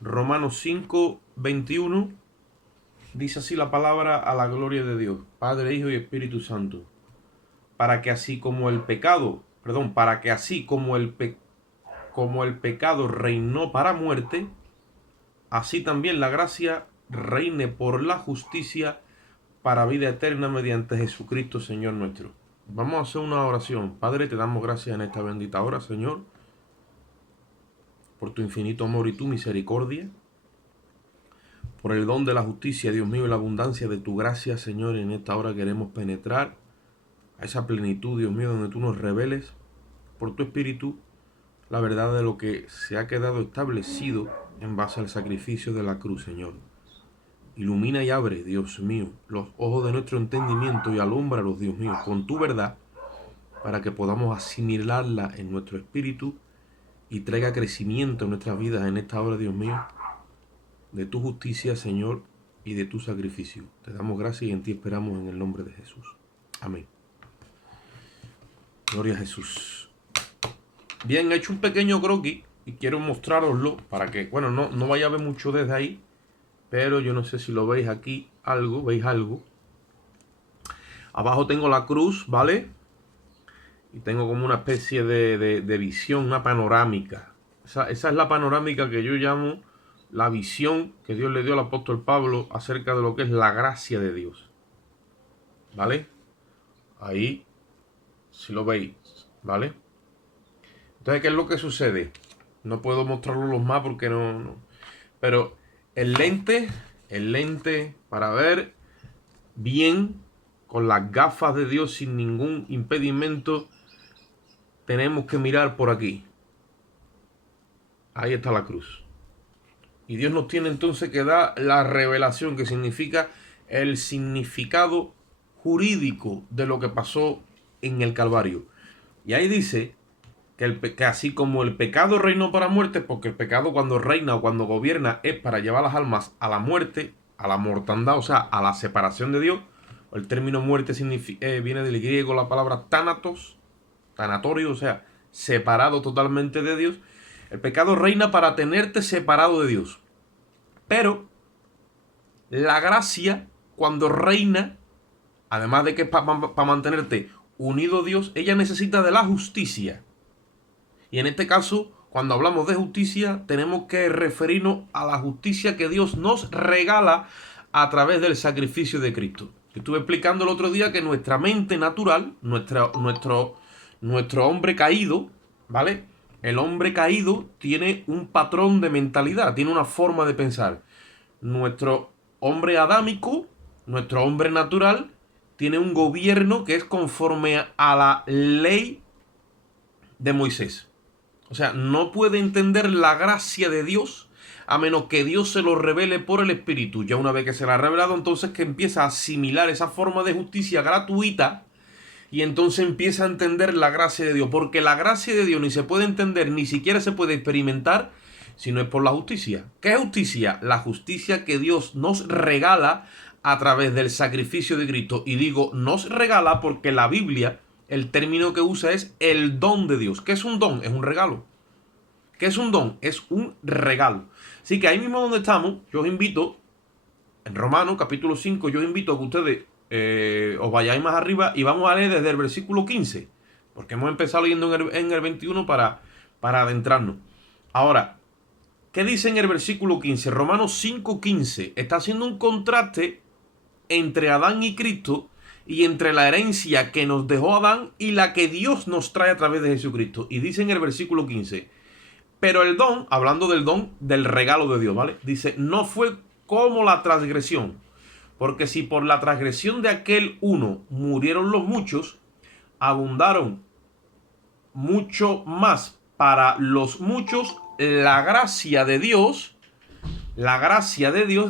Romanos 5:21 dice así la palabra: a la gloria de Dios, Padre, Hijo y Espíritu Santo, para que así como el pecado, para que así como el pecado reinó para muerte, así también la gracia reine por la justicia para vida eterna mediante Jesucristo Señor nuestro. Vamos a hacer una oración. Padre, te damos gracias en esta bendita hora, Señor, por tu infinito amor y tu misericordia, por el don de la justicia, Dios mío, y la abundancia de tu gracia, Señor. En esta hora queremos penetrar a esa plenitud, Dios mío, donde tú nos reveles por tu Espíritu la verdad de lo que se ha quedado establecido en base al sacrificio de la cruz, Señor. Ilumina y abre, Dios mío, los ojos de nuestro entendimiento y alúmbralos, Dios mío, con tu verdad, para que podamos asimilarla en nuestro espíritu y traiga crecimiento en nuestras vidas en esta hora, Dios mío, de tu justicia, Señor, y de tu sacrificio. Te damos gracias y en ti esperamos en el nombre de Jesús. Amén. Gloria a Jesús. Bien, he hecho un pequeño croquis y quiero mostraroslo para que, bueno, no vaya a ver mucho desde ahí, pero yo no sé si lo veis aquí, ¿veis algo? Abajo tengo la cruz, ¿vale? Y tengo como una especie de visión, una panorámica. Esa es la panorámica que yo llamo la visión que Dios le dio al apóstol Pablo acerca de lo que es la gracia de Dios. ¿Vale? Ahí, si lo veis, ¿vale? Entonces, ¿qué es lo que sucede? No puedo mostrarlo los más porque no. Pero el lente para ver bien con las gafas de Dios sin ningún impedimento, tenemos que mirar por aquí. Ahí está la cruz. Y Dios nos tiene entonces que dar la revelación, que significa el significado jurídico de lo que pasó en el Calvario. Y ahí dice que así como el pecado reinó para muerte, porque el pecado cuando reina o cuando gobierna es para llevar las almas a la muerte, a la mortandad, o sea, a la separación de Dios. El término muerte viene del griego la palabra thanatos, tanatorio, o sea, separado totalmente de Dios. El pecado reina para tenerte separado de Dios. Pero la gracia, cuando reina, además de que es para mantenerte unido a Dios, ella necesita de la justicia. Y en este caso, cuando hablamos de justicia, tenemos que referirnos a la justicia que Dios nos regala a través del sacrificio de Cristo. Estuve explicando el otro día que nuestra mente natural, nuestro hombre caído, ¿vale? El hombre caído tiene un patrón de mentalidad, tiene una forma de pensar. Nuestro hombre adámico, nuestro hombre natural, tiene un gobierno que es conforme a la ley de Moisés. O sea, no puede entender la gracia de Dios a menos que Dios se lo revele por el Espíritu. Ya una vez que se la ha revelado, entonces que empieza a asimilar esa forma de justicia gratuita y entonces empieza a entender la gracia de Dios. Porque la gracia de Dios ni se puede entender, ni siquiera se puede experimentar si no es por la justicia. ¿Qué es justicia? La justicia que Dios nos regala a través del sacrificio de Cristo. Y digo nos regala porque la Biblia, el término que usa es el don de Dios. ¿Qué es un don? Es un regalo. ¿Qué es un don? Es un regalo. Así que ahí mismo donde estamos, yo os invito, en Romanos capítulo 5, yo os invito a que ustedes os vayáis más arriba y vamos a leer desde el versículo 15. Porque hemos empezado leyendo en el 21 para adentrarnos. Ahora, ¿qué dice en el versículo 15? Romanos 5:15 está haciendo un contraste entre Adán y Cristo y entre la herencia que nos dejó Adán y la que Dios nos trae a través de Jesucristo. Y dice en el versículo 15, pero el don, hablando del don, del regalo de Dios, ¿vale? Dice, no fue como la transgresión, porque si por la transgresión de aquel uno murieron los muchos, abundaron mucho más para los muchos la gracia de Dios,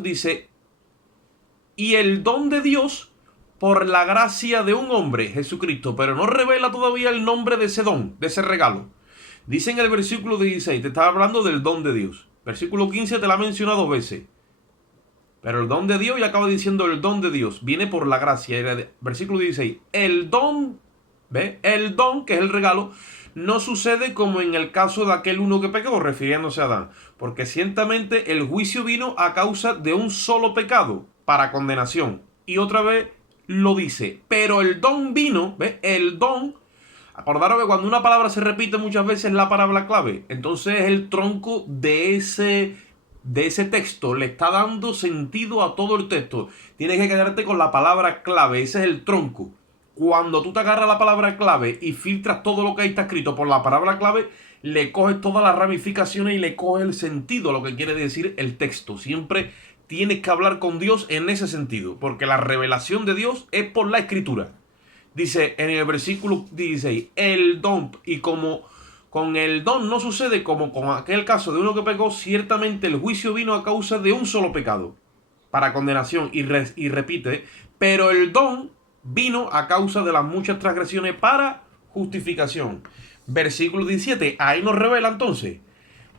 dice, y el don de Dios por la gracia de un hombre, Jesucristo, pero no revela todavía el nombre de ese don, de ese regalo. Dice en el versículo 16, te estaba hablando del don de Dios. Versículo 15 te la menciona 2 veces. Pero el don de Dios, y acaba diciendo el don de Dios, viene por la gracia. Versículo 16, el don, ¿ve? El don, que es el regalo, no sucede como en el caso de aquel uno que pecó, refiriéndose a Adán, porque ciertamente el juicio vino a causa de un solo pecado, para condenación. Y otra vez lo dice, pero el don vino, ¿ves? El don, acordaros que cuando una palabra se repite muchas veces la palabra clave, entonces el tronco de ese texto le está dando sentido a todo el texto. Tienes que quedarte con la palabra clave, ese es el tronco. Cuando tú te agarras la palabra clave y filtras todo lo que ahí está escrito por la palabra clave, le coges todas las ramificaciones y le coges el sentido, lo que quiere decir el texto. Siempre tienes que hablar con Dios en ese sentido, porque la revelación de Dios es por la escritura. Dice en el versículo 16, el don, y como con el don no sucede como con aquel caso de uno que pecó, ciertamente el juicio vino a causa de un solo pecado, para condenación, y repite, pero el don vino a causa de las muchas transgresiones para justificación. Versículo 17, ahí nos revela entonces,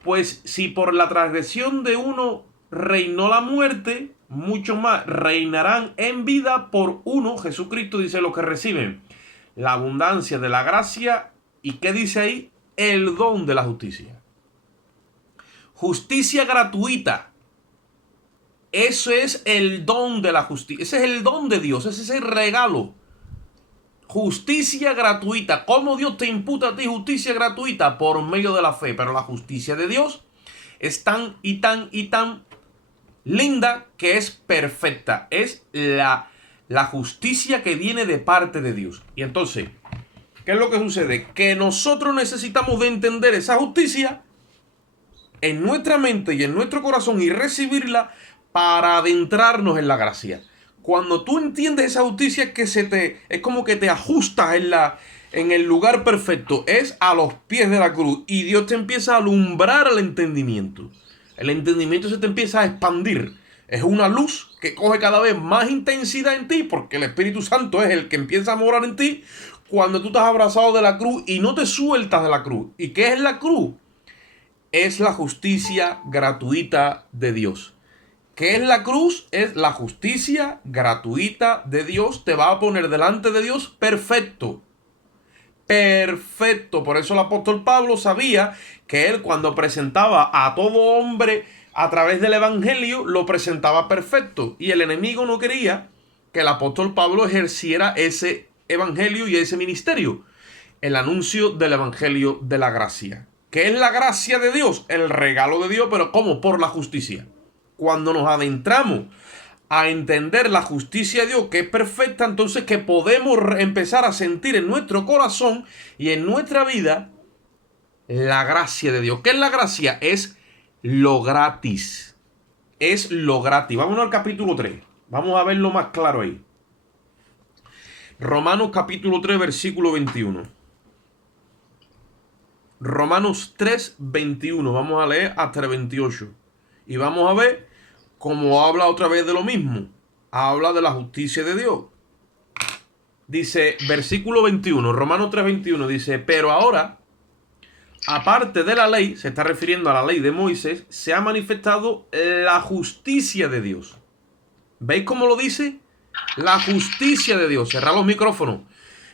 pues si por la transgresión de uno reinó la muerte, mucho más reinarán en vida por uno, Jesucristo, dice, los que reciben la abundancia de la gracia. ¿Y qué dice ahí? El don de la justicia. Justicia gratuita. Eso es el don de la justicia. Ese es el don de Dios. Ese es el regalo. Justicia gratuita. ¿Cómo Dios te imputa a ti justicia gratuita? Por medio de la fe. Pero la justicia de Dios es tan y tan y tan linda que es perfecta. Es la justicia que viene de parte de Dios. Y entonces, ¿qué es lo que sucede? Que nosotros necesitamos de entender esa justicia en nuestra mente y en nuestro corazón y recibirla para adentrarnos en la gracia. Cuando tú entiendes esa justicia es como que te ajustas en el lugar perfecto, es a los pies de la cruz, y Dios te empieza a alumbrar el entendimiento. El entendimiento se te empieza a expandir. Es una luz que coge cada vez más intensidad en ti, porque el Espíritu Santo es el que empieza a morar en ti cuando tú estás abrazado de la cruz y no te sueltas de la cruz. ¿Y qué es la cruz? Es la justicia gratuita de Dios. ¿Qué es la cruz? Es la justicia gratuita de Dios. Te va a poner delante de Dios perfecto. Perfecto. Por eso el apóstol Pablo sabía que él, cuando presentaba a todo hombre a través del evangelio, lo presentaba perfecto. Y el enemigo no quería que el apóstol Pablo ejerciera ese evangelio y ese ministerio. El anuncio del evangelio de la gracia. ¿Qué es la gracia de Dios? El regalo de Dios, pero ¿cómo? Por la justicia. Cuando nos adentramos a entender la justicia de Dios, que es perfecta, entonces que podemos empezar a sentir en nuestro corazón y en nuestra vida la gracia de Dios. ¿Qué es la gracia? Es lo gratis. Es lo gratis. Vámonos al capítulo 3. Vamos a verlo más claro ahí. Romanos capítulo 3, versículo 21. Romanos 3, 21. Vamos a leer hasta el 28. Y vamos a ver cómo habla otra vez de lo mismo. Habla de la justicia de Dios. Dice, versículo 21, Romanos 3, 21, dice, pero ahora, aparte de la ley, se está refiriendo a la ley de Moisés, se ha manifestado la justicia de Dios. ¿Veis cómo lo dice? La justicia de Dios. Cerrad los micrófonos.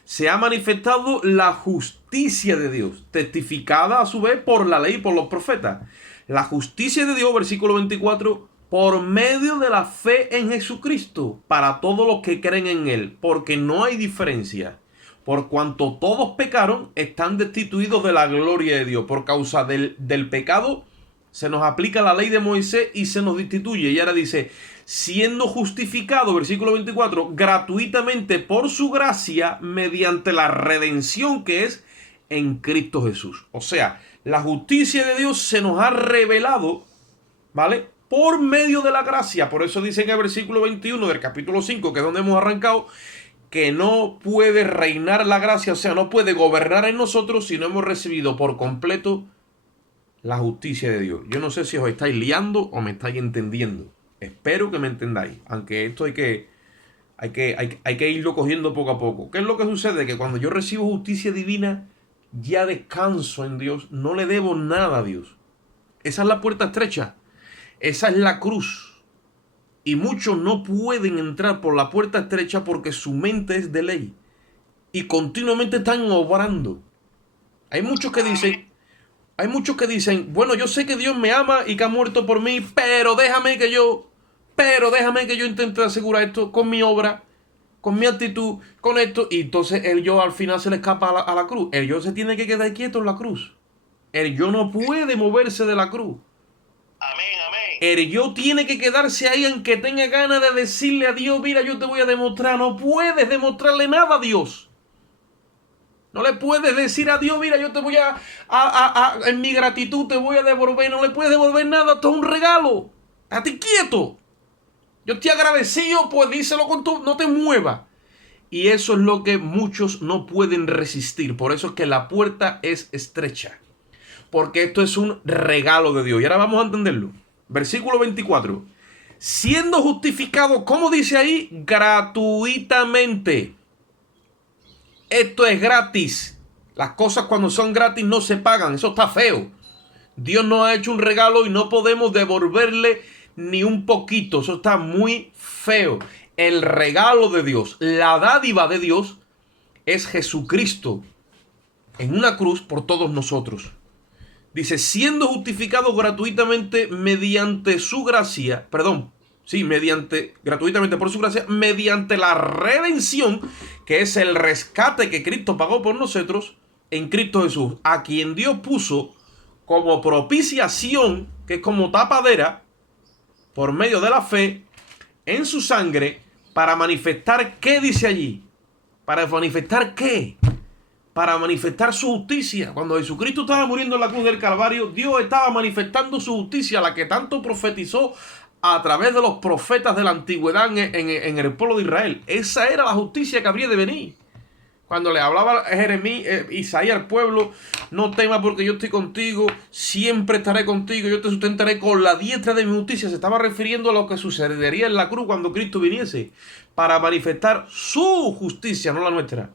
Se ha manifestado la justicia de Dios, testificada a su vez por la ley y por los profetas. La justicia de Dios, versículo 24, por medio de la fe en Jesucristo, para todos los que creen en Él, porque no hay diferencia. Por cuanto todos pecaron, están destituidos de la gloria de Dios. Por causa del pecado, se nos aplica la ley de Moisés y se nos destituye. Y ahora dice, siendo justificado, versículo 24, gratuitamente por su gracia, mediante la redención que es en Cristo Jesús. O sea, la justicia de Dios se nos ha revelado, ¿vale? Por medio de la gracia. Por eso dice en el versículo 21 del capítulo 5, que es donde hemos arrancado, que no puede reinar la gracia, o sea, no puede gobernar en nosotros si no hemos recibido por completo la justicia de Dios. Yo no sé si os estáis liando o me estáis entendiendo. Espero que me entendáis, aunque esto hay que irlo cogiendo poco a poco. ¿Qué es lo que sucede? Que cuando yo recibo justicia divina, ya descanso en Dios, no le debo nada a Dios. Esa es la puerta estrecha, esa es la cruz. Y muchos no pueden entrar por la puerta estrecha porque su mente es de ley y continuamente están obrando. Hay muchos que dicen, bueno, yo sé que Dios me ama y que ha muerto por mí, pero déjame que yo intente asegurar esto con mi obra, con mi actitud, con esto. Y entonces el yo al final se le escapa a la cruz. El yo se tiene que quedar quieto en la cruz. El yo no puede moverse de la cruz. Amén, amén. El yo tiene que quedarse ahí aunque tenga ganas de decirle a Dios, mira, yo te voy a demostrar. No puedes demostrarle nada a Dios. No le puedes decir a Dios, mira, yo te voy en mi gratitud te voy a devolver. No le puedes devolver nada, esto es un regalo. Estate quieto. Yo estoy agradecido, pues díselo con tu, no te muevas. Y eso es lo que muchos no pueden resistir. Por eso es que la puerta es estrecha. Porque esto es un regalo de Dios. Y ahora vamos a entenderlo. Versículo 24. Siendo justificado, ¿cómo dice ahí? Gratuitamente. Esto es gratis. Las cosas cuando son gratis no se pagan. Eso está feo. Dios nos ha hecho un regalo y no podemos devolverle ni un poquito. Eso está muy feo. El regalo de Dios, la dádiva de Dios, es Jesucristo en una cruz por todos nosotros. Dice, siendo justificado gratuitamente mediante su gracia, gratuitamente por su gracia, mediante la redención, que es el rescate que Cristo pagó por nosotros en Cristo Jesús, a quien Dios puso como propiciación, que es como tapadera, por medio de la fe, en su sangre, para manifestar, ¿qué dice allí? ¿Para manifestar qué? Para manifestar su justicia. Cuando Jesucristo estaba muriendo en la cruz del Calvario, Dios estaba manifestando su justicia, la que tanto profetizó a través de los profetas de la antigüedad en el pueblo de Israel. Esa era la justicia que habría de venir. Cuando le hablaba Jeremías, Isaías al pueblo, no temas porque yo estoy contigo, siempre estaré contigo, yo te sustentaré con la diestra de mi justicia. Se estaba refiriendo a lo que sucedería en la cruz cuando Cristo viniese, para manifestar su justicia, no la nuestra.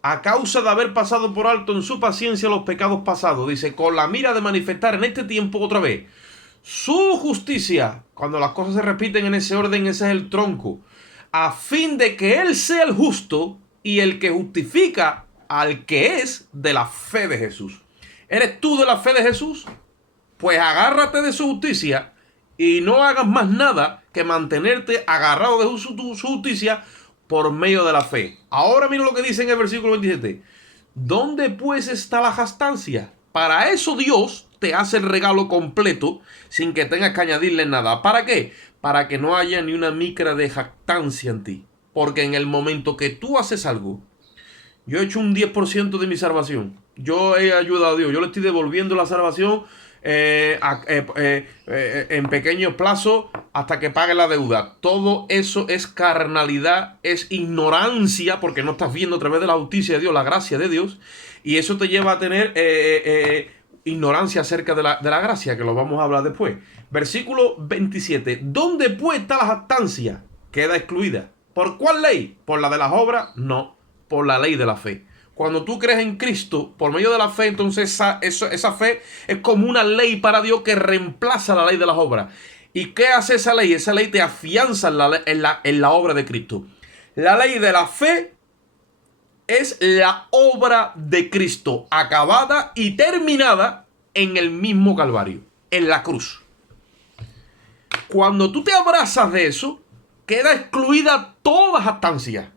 A causa de haber pasado por alto en su paciencia los pecados pasados, dice, con la mira de manifestar en este tiempo otra vez su justicia. Cuando las cosas se repiten en ese orden, ese es el tronco. A fin de que Él sea el justo y el que justifica al que es de la fe de Jesús. ¿Eres tú de la fe de Jesús? Pues agárrate de su justicia y no hagas más nada que mantenerte agarrado de su justicia por medio de la fe. Ahora mira lo que dice en el versículo 27. ¿Dónde pues está la jactancia? Para eso Dios te hace el regalo completo sin que tengas que añadirle nada. ¿Para qué? Para que no haya ni una micra de jactancia en ti. Porque en el momento que tú haces algo, yo he hecho un 10% de mi salvación. Yo he ayudado a Dios. Yo le estoy devolviendo la salvación en pequeños plazos hasta que pague la deuda. Todo eso es carnalidad, es ignorancia, porque no estás viendo a través de la justicia de Dios, la gracia de Dios. Y eso te lleva a tener ignorancia acerca de la gracia, que lo vamos a hablar después. Versículo 27. ¿Dónde pues está la jactancia? Queda excluida. ¿Por cuál ley? ¿Por la de las obras? No, por la ley de la fe. Cuando tú crees en Cristo, por medio de la fe, entonces esa fe es como una ley para Dios que reemplaza la ley de las obras. ¿Y qué hace esa ley? Esa ley te afianza en la obra de Cristo. La ley de la fe es la obra de Cristo, acabada y terminada en el mismo Calvario, en la cruz. Cuando tú te abrazas de eso, queda excluida toda jactancia.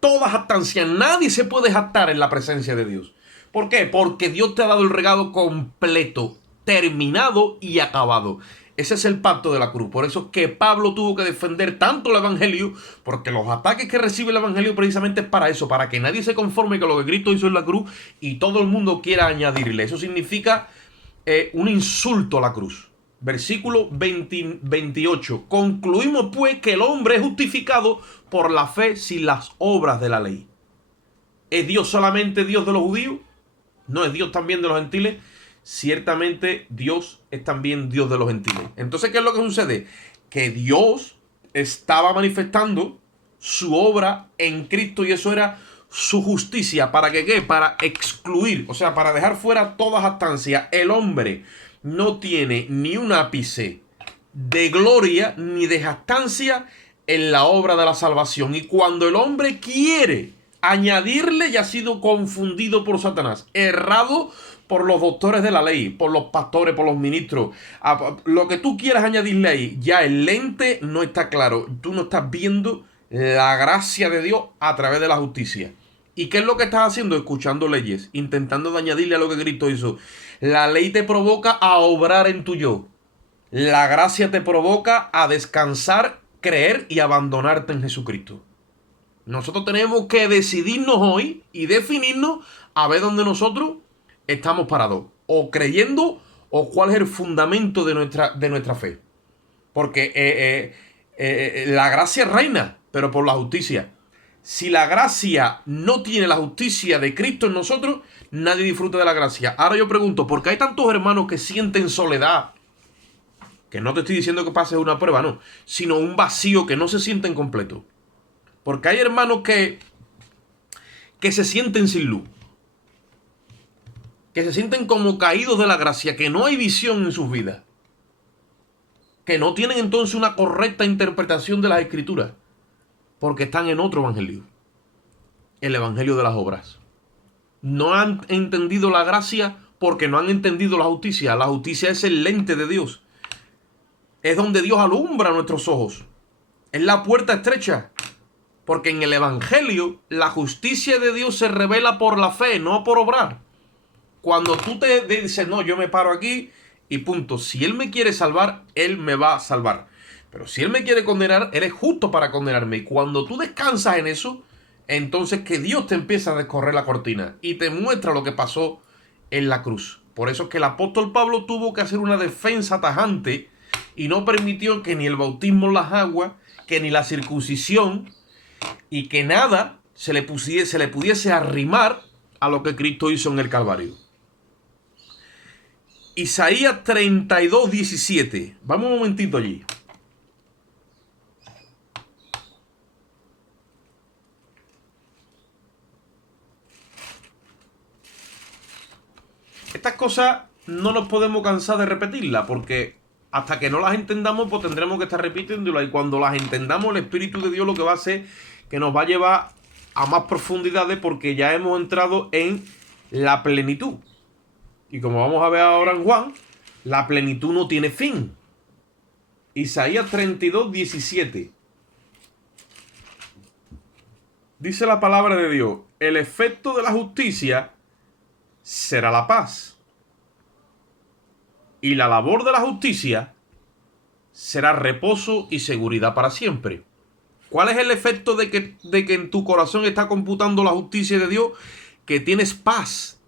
Toda jactancia. Nadie se puede jactar en la presencia de Dios. ¿Por qué? Porque Dios te ha dado el regalo completo, terminado y acabado. Ese es el pacto de la cruz. Por eso es que Pablo tuvo que defender tanto el evangelio, porque los ataques que recibe el evangelio precisamente es para eso, para que nadie se conforme con lo que Cristo hizo en la cruz y todo el mundo quiera añadirle. Eso significa un insulto a la cruz. Versículo 28. Concluimos pues que el hombre es justificado por la fe sin las obras de la ley. ¿Es Dios solamente Dios de los judíos? ¿No es Dios también de los gentiles? Ciertamente Dios es también Dios de los gentiles. Entonces, ¿qué es lo que sucede? Que Dios estaba manifestando su obra en Cristo y eso era su justicia. ¿Para qué? Para excluir, o sea, para dejar fuera toda jactancia. El hombre no tiene ni un ápice de gloria ni de jactancia en la obra de la salvación. Y cuando el hombre quiere Añadirle ya ha sido confundido por Satanás, errado por los doctores de la ley, por los pastores, por los ministros. Lo que tú quieras añadirle ahí, ya el lente no está claro. Tú no estás viendo la gracia de Dios a través de la justicia. ¿Y qué es lo que estás haciendo? Escuchando leyes, intentando de añadirle a lo que Cristo hizo. La ley te provoca a obrar en tu yo. La gracia te provoca a descansar, creer y abandonarte en Jesucristo. Nosotros tenemos que decidirnos hoy y definirnos a ver dónde nosotros estamos parados. O creyendo o cuál es el fundamento de nuestra fe. Porque la gracia reina, pero por la justicia. Si la gracia no tiene la justicia de Cristo en nosotros, nadie disfruta de la gracia. Ahora yo pregunto, ¿por qué hay tantos hermanos que sienten soledad? Que no te estoy diciendo que pases una prueba, no. Sino un vacío que no se sienten completo. Porque hay hermanos que se sienten sin luz. Que se sienten como caídos de la gracia. Que no hay visión en sus vidas. Que no tienen entonces una correcta interpretación de las Escrituras. Porque están en otro evangelio. El evangelio de las obras. No han entendido la gracia porque no han entendido la justicia. La justicia es el lente de Dios. Es donde Dios alumbra nuestros ojos. Es la puerta estrecha. Porque en el evangelio la justicia de Dios se revela por la fe, no por obrar. Cuando tú te dices, no, yo me paro aquí y punto. Si Él me quiere salvar, Él me va a salvar. Pero si Él me quiere condenar, Él es justo para condenarme. Y cuando tú descansas en eso, entonces que Dios te empieza a descorrer la cortina y te muestra lo que pasó en la cruz. Por eso es que el apóstol Pablo tuvo que hacer una defensa tajante y no permitió que ni el bautismo en las aguas, que ni la circuncisión y que nada se le pudiese arrimar a lo que Cristo hizo en el Calvario. Isaías 32:17. Vamos un momentito allí. Estas cosas no nos podemos cansar de repetirlas porque hasta que no las entendamos pues tendremos que estar repitiéndolas y cuando las entendamos el Espíritu de Dios lo que va a hacer que nos va a llevar a más profundidades porque ya hemos entrado en la plenitud. Y como vamos a ver ahora en Juan, la plenitud no tiene fin. Isaías 32:17. Dice la palabra de Dios, el efecto de la justicia será la paz. Y la labor de la justicia será reposo y seguridad para siempre. ¿Cuál es el efecto de que en tu corazón está computando la justicia de Dios? Que tienes paz.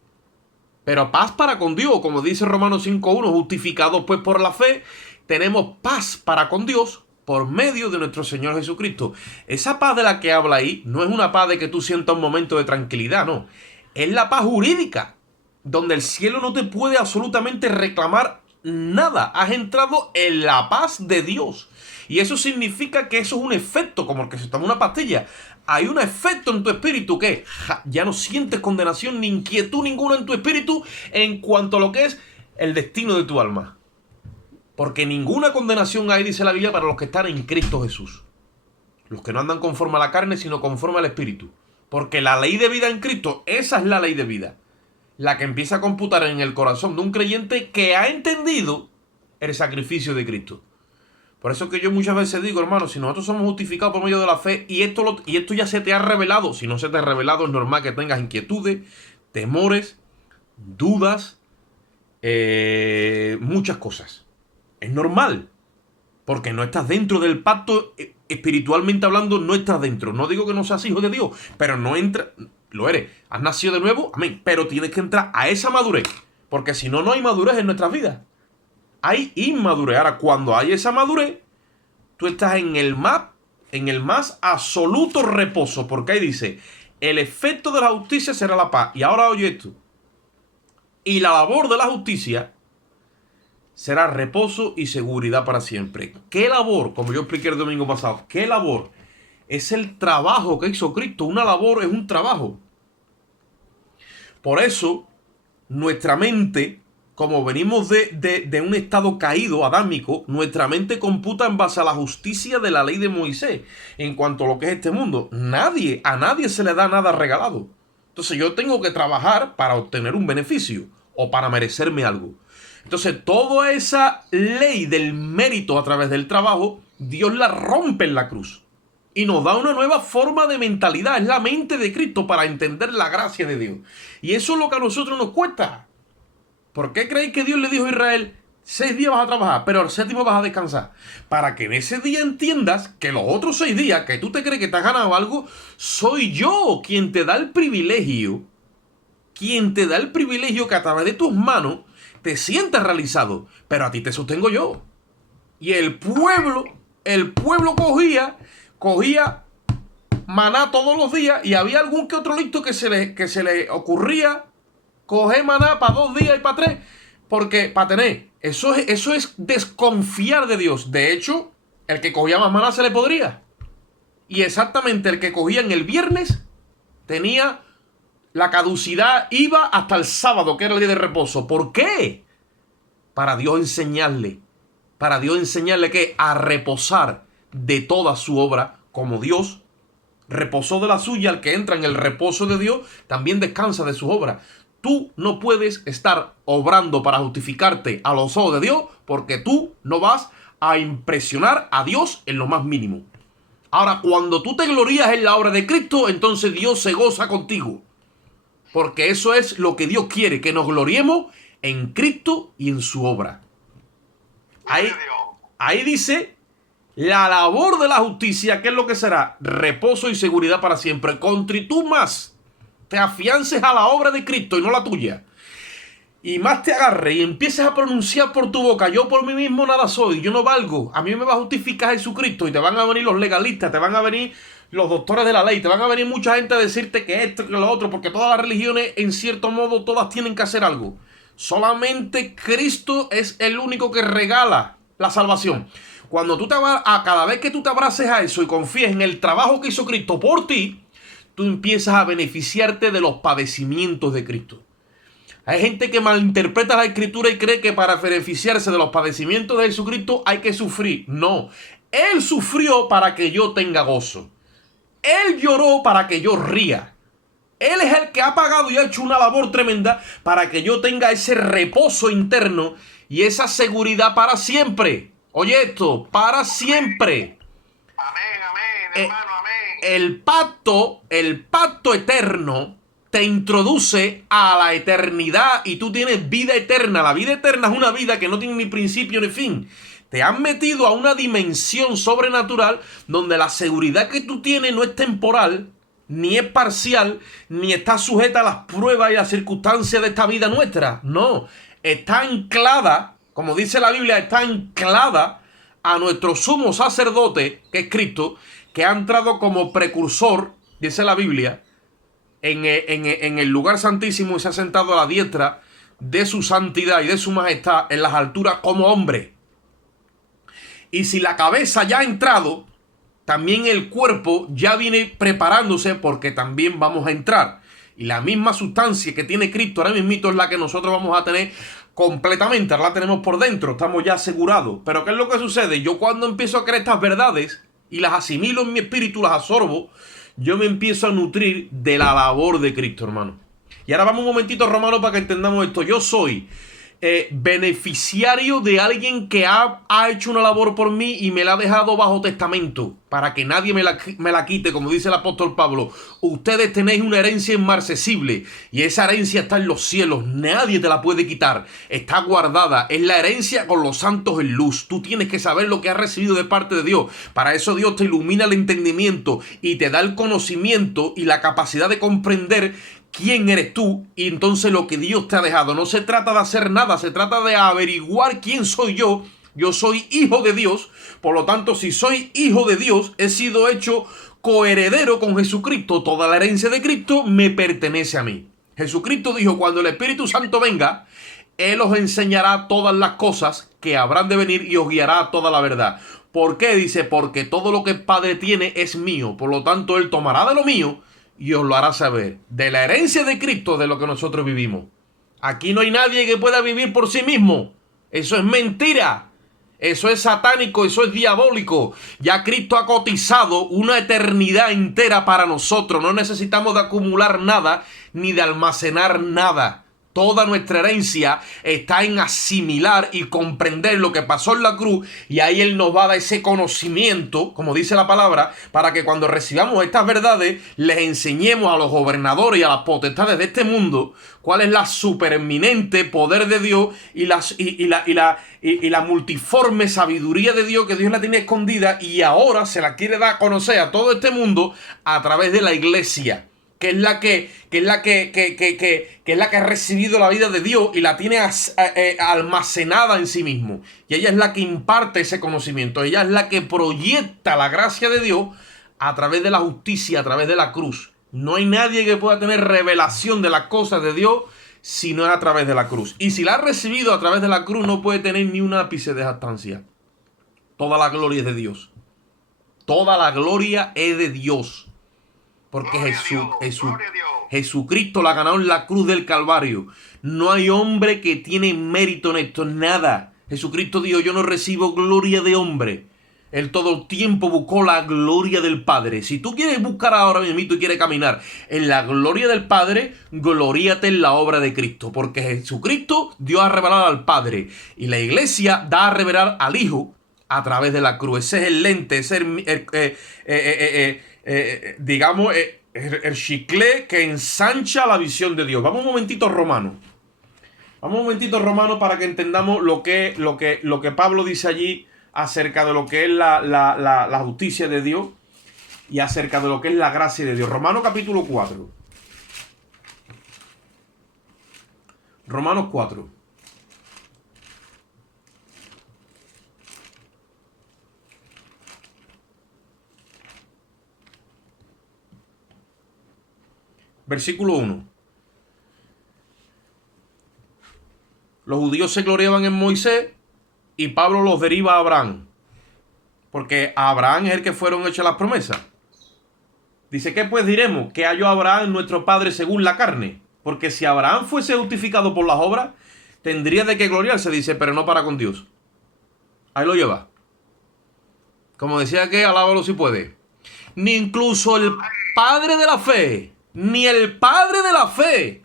Pero paz para con Dios, como dice Romanos 5:1, justificados pues por la fe, tenemos paz para con Dios por medio de nuestro Señor Jesucristo. Esa paz de la que habla ahí no es una paz de que tú sientas un momento de tranquilidad, no. Es la paz jurídica, donde el cielo no te puede absolutamente reclamar nada. Has entrado en la paz de Dios. Y eso significa que eso es un efecto, como el que se toma una pastilla. Hay un efecto en tu espíritu que ya no sientes condenación ni inquietud ninguna en tu espíritu en cuanto a lo que es el destino de tu alma. Porque ninguna condenación hay, dice la Biblia, para los que están en Cristo Jesús. Los que no andan conforme a la carne, sino conforme al espíritu. Porque la ley de vida en Cristo, esa es la ley de vida. La que empieza a computar en el corazón de un creyente que ha entendido el sacrificio de Cristo. Por eso que yo muchas veces digo, hermano, si nosotros somos justificados por medio de la fe y esto ya se te ha revelado, si no se te ha revelado es normal que tengas inquietudes, temores, dudas, muchas cosas. Es normal, porque no estás dentro del pacto, espiritualmente hablando no estás dentro. No digo que no seas hijo de Dios, pero no entra, lo eres. Has nacido de nuevo, amén, pero tienes que entrar a esa madurez, porque si no, no hay madurez en nuestras vidas. Hay inmadurez. Ahora, cuando hay esa madurez, tú estás en el más absoluto reposo. Porque ahí dice, el efecto de la justicia será la paz. Y ahora oye esto. Y la labor de la justicia será reposo y seguridad para siempre. ¿Qué labor? Como yo expliqué el domingo pasado. ¿Qué labor? Es el trabajo que hizo Cristo. Una labor es un trabajo. Por eso, nuestra mente como venimos de un estado caído, adámico, nuestra mente computa en base a la justicia de la ley de Moisés. En cuanto a lo que es este mundo, a nadie se le da nada regalado. Entonces yo tengo que trabajar para obtener un beneficio o para merecerme algo. Entonces toda esa ley del mérito a través del trabajo, Dios la rompe en la cruz. Y nos da una nueva forma de mentalidad. Es la mente de Cristo para entender la gracia de Dios. Y eso es lo que a nosotros nos cuesta. ¿Por qué creéis que Dios le dijo a Israel, 6 días vas a trabajar, pero al 7º vas a descansar? Para que en ese día entiendas que los otros 6 días que tú te crees que te has ganado algo, soy yo quien te da el privilegio, que a través de tus manos te sientas realizado, pero a ti te sostengo yo. Y el pueblo cogía maná todos los días, y había algún que otro listo que se le ocurría coger maná para 2 días y para 3, porque para tener, eso es desconfiar de Dios. De hecho, el que cogía más maná se le podría. Y exactamente el que cogía en el viernes tenía la caducidad, iba hasta el sábado, que era el día de reposo. ¿Por qué? Para Dios enseñarle que a reposar de toda su obra, como Dios reposó de la suya. El que entra en el reposo de Dios también descansa de su obra. Tú no puedes estar obrando para justificarte a los ojos de Dios, porque tú no vas a impresionar a Dios en lo más mínimo. Ahora, cuando tú te glorías en la obra de Cristo, entonces Dios se goza contigo. Porque eso es lo que Dios quiere, que nos gloriemos en Cristo y en su obra. Ahí dice, la labor de la justicia, ¿qué es lo que será? Reposo y seguridad para siempre. Contra tú más te afiances a la obra de Cristo y no la tuya, y más te agarre y empieces a pronunciar por tu boca, yo por mí mismo nada soy, yo no valgo, a mí me va a justificar Jesucristo, y te van a venir los legalistas, te van a venir los doctores de la ley, te van a venir mucha gente a decirte que esto y que lo otro, porque todas las religiones, en cierto modo, todas tienen que hacer algo. Solamente Cristo es el único que regala la salvación. Cuando tú cada vez que tú te abraces a eso y confíes en el trabajo que hizo Cristo por ti, tú empiezas a beneficiarte de los padecimientos de Cristo. Hay gente que malinterpreta la Escritura y cree que para beneficiarse de los padecimientos de Jesucristo hay que sufrir. No, Él sufrió para que yo tenga gozo. Él lloró para que yo ría. Él es el que ha pagado y ha hecho una labor tremenda para que yo tenga ese reposo interno y esa seguridad para siempre. Oye esto, para siempre. Amén, amén, hermano, amén. El pacto eterno te introduce a la eternidad y tú tienes vida eterna. La vida eterna es una vida que no tiene ni principio ni fin. Te han metido a una dimensión sobrenatural donde la seguridad que tú tienes no es temporal, ni es parcial, ni está sujeta a las pruebas y las circunstancias de esta vida nuestra. No, está anclada, como dice la Biblia, está anclada a nuestro sumo sacerdote, que es Cristo, que ha entrado como precursor, dice la Biblia, en el lugar santísimo, y se ha sentado a la diestra de su santidad y de su majestad en las alturas como hombre. Y si la cabeza ya ha entrado, también el cuerpo ya viene preparándose, porque también vamos a entrar. Y la misma sustancia que tiene Cristo ahora mismo es la que nosotros vamos a tener completamente. Ahora la tenemos por dentro, estamos ya asegurados. Pero ¿qué es lo que sucede? Yo, cuando empiezo a creer estas verdades y las asimilo en mi espíritu, las absorbo, yo me empiezo a nutrir de la labor de Cristo, hermano. Y ahora vamos un momentito, Romano, para que entendamos esto. Yo soy beneficiario de alguien que ha hecho una labor por mí y me la ha dejado bajo testamento para que nadie me la quite, como dice el apóstol Pablo. Ustedes tenéis una herencia inmarcesible y esa herencia está en los cielos, nadie te la puede quitar, está guardada, es la herencia con los santos en luz. Tú tienes que saber lo que has recibido de parte de Dios. Para eso Dios te ilumina el entendimiento y te da el conocimiento y la capacidad de comprender quién eres tú, y entonces lo que Dios te ha dejado. No se trata de hacer nada, se trata de averiguar quién soy yo. Yo soy hijo de Dios, por lo tanto, si soy hijo de Dios, he sido hecho coheredero con Jesucristo. Toda la herencia de Cristo me pertenece a mí. Jesucristo dijo, cuando el Espíritu Santo venga, Él os enseñará todas las cosas que habrán de venir y os guiará a toda la verdad. ¿Por qué? Dice, porque todo lo que el Padre tiene es mío, por lo tanto, Él tomará de lo mío y os lo hará saber. De la herencia de Cristo, de lo que nosotros vivimos. Aquí no hay nadie que pueda vivir por sí mismo. Eso es mentira. Eso es satánico, eso es diabólico. Ya Cristo ha cotizado una eternidad entera para nosotros. No necesitamos de acumular nada ni de almacenar nada. Toda nuestra herencia está en asimilar y comprender lo que pasó en la cruz, y ahí Él nos va a dar ese conocimiento, como dice la palabra, para que cuando recibamos estas verdades les enseñemos a los gobernadores y a las potestades de este mundo cuál es la supereminente poder de Dios y la multiforme sabiduría de Dios, que Dios la tiene escondida y ahora se la quiere dar a conocer a todo este mundo a través de la iglesia, que es la que ha recibido la vida de Dios y la tiene almacenada en sí mismo. Y ella es la que imparte ese conocimiento. Ella es la que proyecta la gracia de Dios a través de la justicia, a través de la cruz. No hay nadie que pueda tener revelación de las cosas de Dios si no es a través de la cruz. Y si la ha recibido a través de la cruz, no puede tener ni un ápice de jactancia. Toda la gloria es de Dios. Toda la gloria es de Dios. Porque Jesucristo la ha ganado en la cruz del Calvario. No hay hombre que tiene mérito en esto, nada. Jesucristo dijo: yo no recibo gloria de hombre. Él todo el tiempo buscó la gloria del Padre. Si tú quieres buscar ahora mismo y quieres caminar en la gloria del Padre, gloríate en la obra de Cristo. Porque Jesucristo dio a revelar al Padre. Y la iglesia da a revelar al Hijo a través de la cruz. Ese es el lente, ese es el chicle que ensancha la visión de Dios. Vamos un momentito a Romanos. Vamos un momentito a Romanos para que entendamos lo que Pablo dice allí acerca de lo que es la justicia de Dios y acerca de lo que es la gracia de Dios. Romanos capítulo 4. Romanos 4. Versículo 1. Los judíos se gloriaban en Moisés y Pablo los deriva a Abraham, porque a Abraham es el que fueron hechas las promesas. Dice: ¿qué pues diremos? Que halló Abraham nuestro padre según la carne. Porque si Abraham fuese justificado por las obras, tendría de qué gloriarse, dice, pero no para con Dios. Ahí lo lleva. Como decía que alábalo si puede. Ni incluso el padre de la fe, ni el padre de la fe.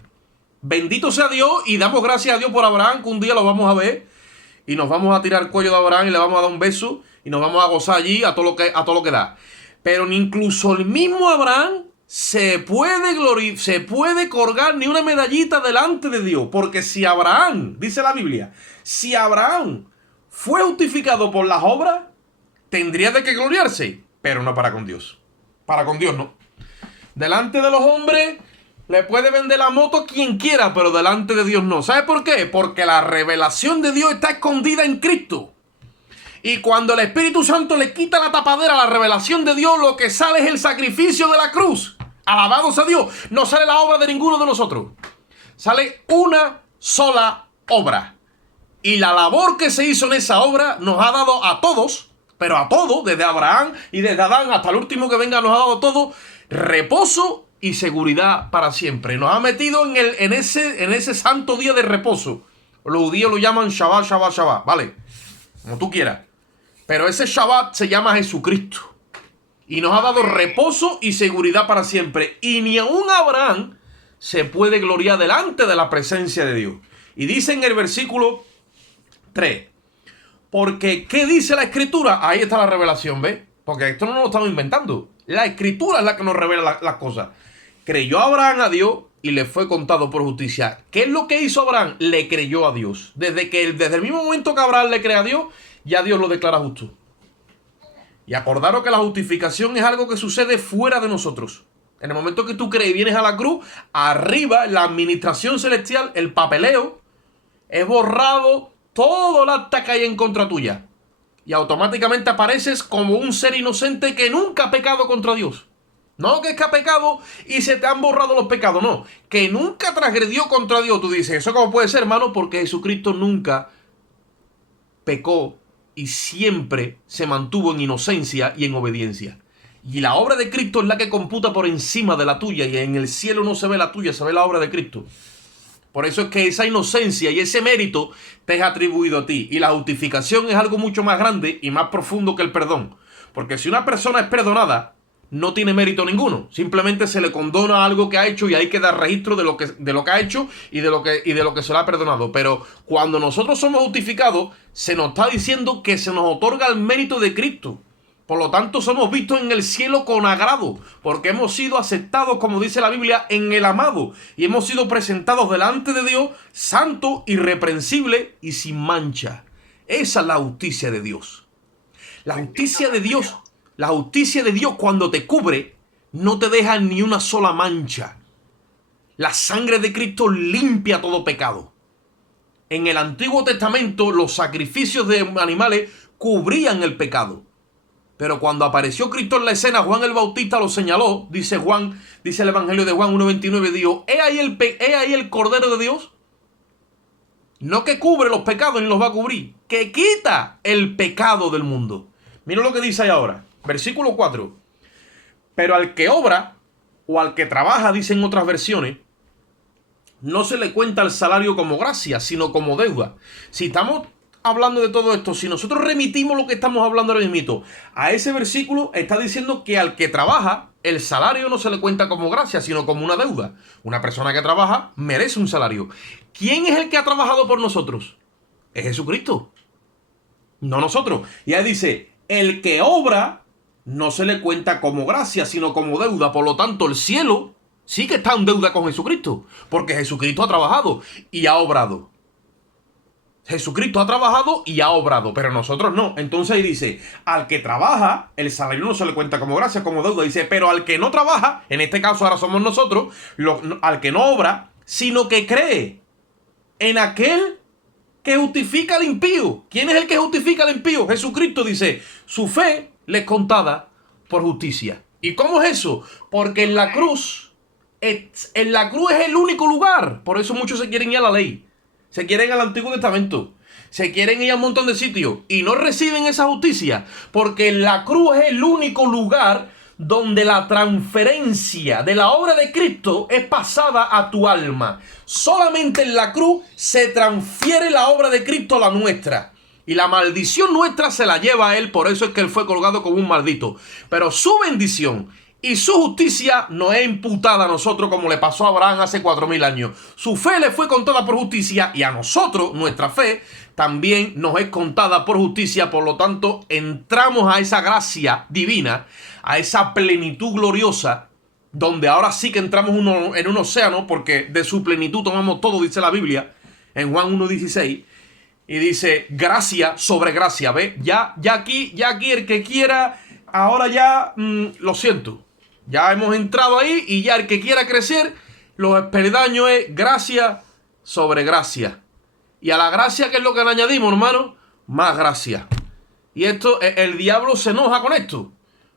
Bendito sea Dios, y damos gracias a Dios por Abraham, que un día lo vamos a ver y nos vamos a tirar el cuello de Abraham y le vamos a dar un beso y nos vamos a gozar allí a todo lo que da. Pero ni incluso el mismo Abraham se puede colgar ni una medallita delante de Dios. Porque si Abraham, dice la Biblia, si Abraham fue justificado por las obras, tendría de qué gloriarse, pero no para con Dios. Para con Dios no. Delante de los hombres le puede vender la moto quien quiera, pero delante de Dios no. ¿Sabe por qué? Porque la revelación de Dios está escondida en Cristo. Y cuando el Espíritu Santo le quita la tapadera a la revelación de Dios, lo que sale es el sacrificio de la cruz. Alabado sea Dios. No sale la obra de ninguno de nosotros. Sale una sola obra. Y la labor que se hizo en esa obra nos ha dado a todos, pero a todos, desde Abraham y desde Adán hasta el último que venga, nos ha dado todo reposo y seguridad para siempre. Nos ha metido en ese santo día de reposo. Los judíos lo llaman Shabbat, Shabbat, Shabbat, ¿vale? Como tú quieras. Pero ese Shabbat se llama Jesucristo. Y nos ha dado reposo y seguridad para siempre. Y ni aun Abraham se puede gloriar delante de la presencia de Dios. Y dice en el versículo 3. Porque, ¿qué dice la Escritura? Ahí está la revelación, ¿ves? Porque esto no lo estamos inventando. La Escritura es la que nos revela las cosas. Creyó Abraham a Dios y le fue contado por justicia. ¿Qué es lo que hizo Abraham? Le creyó a Dios. Desde el mismo momento que Abraham le cree a Dios, ya Dios lo declara justo. Y acordaros que la justificación es algo que sucede fuera de nosotros. En el momento que tú crees y vienes a la cruz, arriba, la administración celestial, el papeleo, es borrado todo el acta que hay en contra tuya. Y automáticamente apareces como un ser inocente que nunca ha pecado contra Dios. No que es que ha pecado y se te han borrado los pecados, no. Que nunca transgredió contra Dios. Tú dices, ¿eso cómo puede ser, hermano? Porque Jesucristo nunca pecó y siempre se mantuvo en inocencia y en obediencia. Y la obra de Cristo es la que computa por encima de la tuya. Y en el cielo no se ve la tuya, se ve la obra de Cristo. Por eso es que esa inocencia y ese mérito te es atribuido a ti. Y la justificación es algo mucho más grande y más profundo que el perdón. Porque si una persona es perdonada, no tiene mérito ninguno. Simplemente se le condona algo que ha hecho y hay que dar registro de lo que ha hecho y de lo que se le ha perdonado. Pero cuando nosotros somos justificados, se nos está diciendo que se nos otorga el mérito de Cristo. Por lo tanto, somos vistos en el cielo con agrado, porque hemos sido aceptados, como dice la Biblia, en el amado. Y hemos sido presentados delante de Dios, santo, irreprensible y sin mancha. Esa es la justicia de Dios. La justicia de Dios cuando te cubre, no te deja ni una sola mancha. La sangre de Cristo limpia todo pecado. En el Antiguo Testamento, los sacrificios de animales cubrían el pecado. Pero cuando apareció Cristo en la escena, Juan el Bautista lo señaló, dice el Evangelio de Juan 1:29, dijo, he ahí el Cordero de Dios, no que cubre los pecados ni los va a cubrir, que quita el pecado del mundo. Mira lo que dice ahí ahora, versículo 4. Pero al que obra, o al que trabaja, dicen otras versiones, no se le cuenta el salario como gracia, sino como deuda. Si estamos hablando de todo esto, si nosotros remitimos lo que estamos hablando ahora mismo a ese versículo, está diciendo que al que trabaja, el salario no se le cuenta como gracia, sino como una deuda. Una persona que trabaja merece un salario. ¿Quién es el que ha trabajado por nosotros? Es Jesucristo, no nosotros. Y ahí dice, el que obra no se le cuenta como gracia, sino como deuda. Por lo tanto, el cielo sí que está en deuda con Jesucristo, porque Jesucristo ha trabajado y ha obrado. Jesucristo ha trabajado y ha obrado, pero nosotros no. Entonces ahí dice, al que trabaja, el salario no se le cuenta como gracia, como deuda. Dice, pero al que no trabaja, en este caso ahora somos nosotros, al que no obra, sino que cree en aquel que justifica al impío. ¿Quién es el que justifica al impío? Jesucristo dice, su fe le es contada por justicia. ¿Y cómo es eso? Porque en la cruz es el único lugar. Por eso muchos se quieren ir a la ley. Se quieren ir al Antiguo Testamento. Se quieren ir a un montón de sitios. Y no reciben esa justicia. Porque la cruz es el único lugar donde la transferencia de la obra de Cristo es pasada a tu alma. Solamente en la cruz se transfiere la obra de Cristo a la nuestra. Y la maldición nuestra se la lleva a Él. Por eso es que Él fue colgado como un maldito. Pero su bendición y su justicia no es imputada a nosotros como le pasó a Abraham hace 4000 años. Su fe le fue contada por justicia y a nosotros, nuestra fe, también nos es contada por justicia. Por lo tanto, entramos a esa gracia divina, a esa plenitud gloriosa, donde ahora sí que entramos en un océano, porque de su plenitud tomamos todo, dice la Biblia, en Juan 1:16. Y dice, gracia sobre gracia. ¿Ve? Ya aquí el que quiera, ahora ya, lo siento. Ya hemos entrado ahí y ya el que quiera crecer, los peldaños es gracia sobre gracia. Y a la gracia, ¿qué es lo que le añadimos, hermano? Más gracia. Y esto, el diablo se enoja con esto.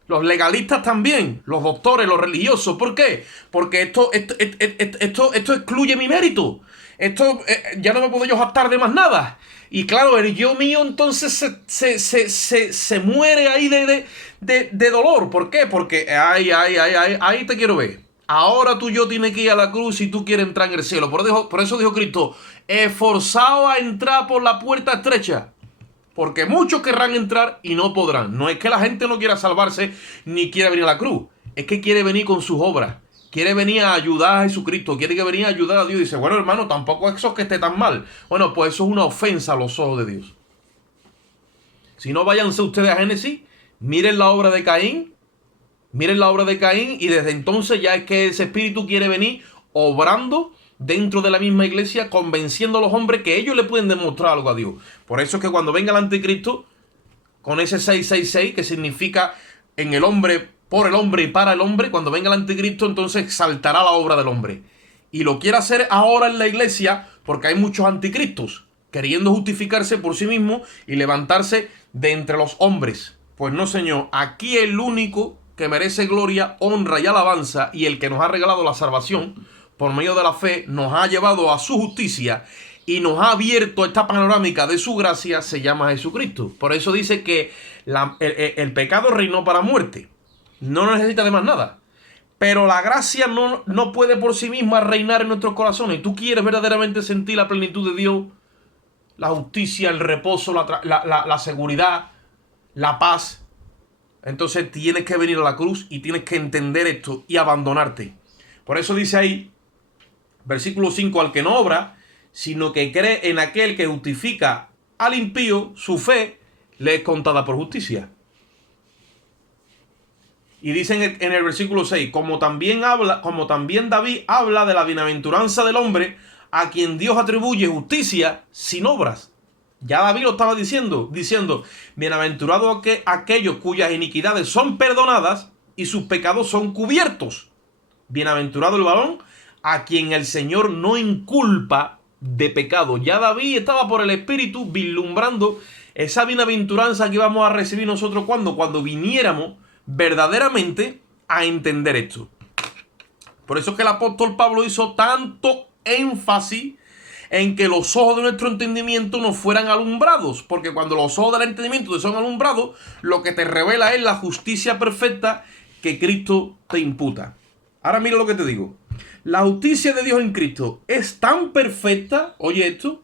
Los legalistas también, los doctores, los religiosos. ¿Por qué? Porque esto excluye mi mérito. Esto ya no me puedo yo jactar de más nada. Y claro, el yo mío entonces se muere ahí de dolor. ¿Por qué? Porque ahí te quiero ver. Ahora tú y yo tienes que ir a la cruz si tú quieres entrar en el cielo. Por eso dijo Cristo, esforzado a entrar por la puerta estrecha. Porque muchos querrán entrar y no podrán. No es que la gente no quiera salvarse ni quiera venir a la cruz. Es que quiere venir con sus obras. Quiere venir a ayudar a Jesucristo. Quiere que venir a ayudar a Dios. Dice, bueno, hermano, tampoco eso es que esté tan mal. Bueno, pues eso es una ofensa a los ojos de Dios. Si no, váyanse ustedes a Génesis. Miren la obra de Caín. Miren la obra de Caín. Y desde entonces ya es que ese espíritu quiere venir obrando dentro de la misma iglesia, convenciendo a los hombres que ellos le pueden demostrar algo a Dios. Por eso es que cuando venga el anticristo, con ese 666, que significa en el hombre, por el hombre y para el hombre, cuando venga el anticristo, entonces exaltará la obra del hombre. Y lo quiere hacer ahora en la iglesia, porque hay muchos anticristos, queriendo justificarse por sí mismos y levantarse de entre los hombres. Pues no, señor, aquí el único que merece gloria, honra y alabanza, y el que nos ha regalado la salvación, por medio de la fe, nos ha llevado a su justicia y nos ha abierto esta panorámica de su gracia, se llama Jesucristo. Por eso dice que el pecado reinó para muerte. No necesita de más nada. Pero la gracia no puede por sí misma reinar en nuestros corazones. Tú quieres verdaderamente sentir la plenitud de Dios, la justicia, el reposo, la seguridad, la paz. Entonces tienes que venir a la cruz y tienes que entender esto y abandonarte. Por eso dice ahí, versículo 5, al que no obra, sino que cree en aquel que justifica al impío, su fe le es contada por justicia. Y dice en el versículo 6, como también David habla de la bienaventuranza del hombre a quien Dios atribuye justicia sin obras. Ya David lo estaba diciendo, bienaventurado aquellos cuyas iniquidades son perdonadas y sus pecados son cubiertos. Bienaventurado el varón a quien el Señor no inculpa de pecado. Ya David estaba por el Espíritu vislumbrando esa bienaventuranza que íbamos a recibir nosotros cuando viniéramos verdaderamente a entender esto. Por eso es que el apóstol Pablo hizo tanto énfasis en que los ojos de nuestro entendimiento no fueran alumbrados, porque cuando los ojos del entendimiento te son alumbrados, lo que te revela es la justicia perfecta que Cristo te imputa. Ahora mira lo que te digo. La justicia de Dios en Cristo es tan perfecta, oye esto,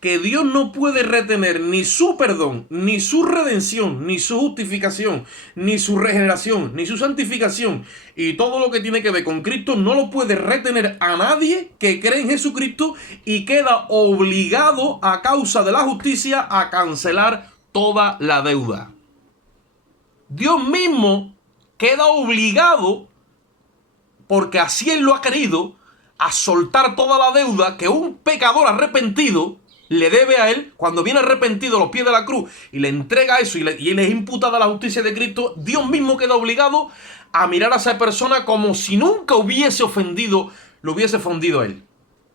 que Dios no puede retener ni su perdón, ni su redención, ni su justificación, ni su regeneración, ni su santificación. Y todo lo que tiene que ver con Cristo no lo puede retener a nadie que cree en Jesucristo y queda obligado a causa de la justicia a cancelar toda la deuda. Dios mismo queda obligado, porque así Él lo ha querido, a soltar toda la deuda que un pecador arrepentido le debe a Él. Cuando viene arrepentido a los pies de la cruz y le entrega eso y Él es imputada la justicia de Cristo, Dios mismo queda obligado a mirar a esa persona como si nunca hubiese ofendido, lo hubiese ofendido a Él.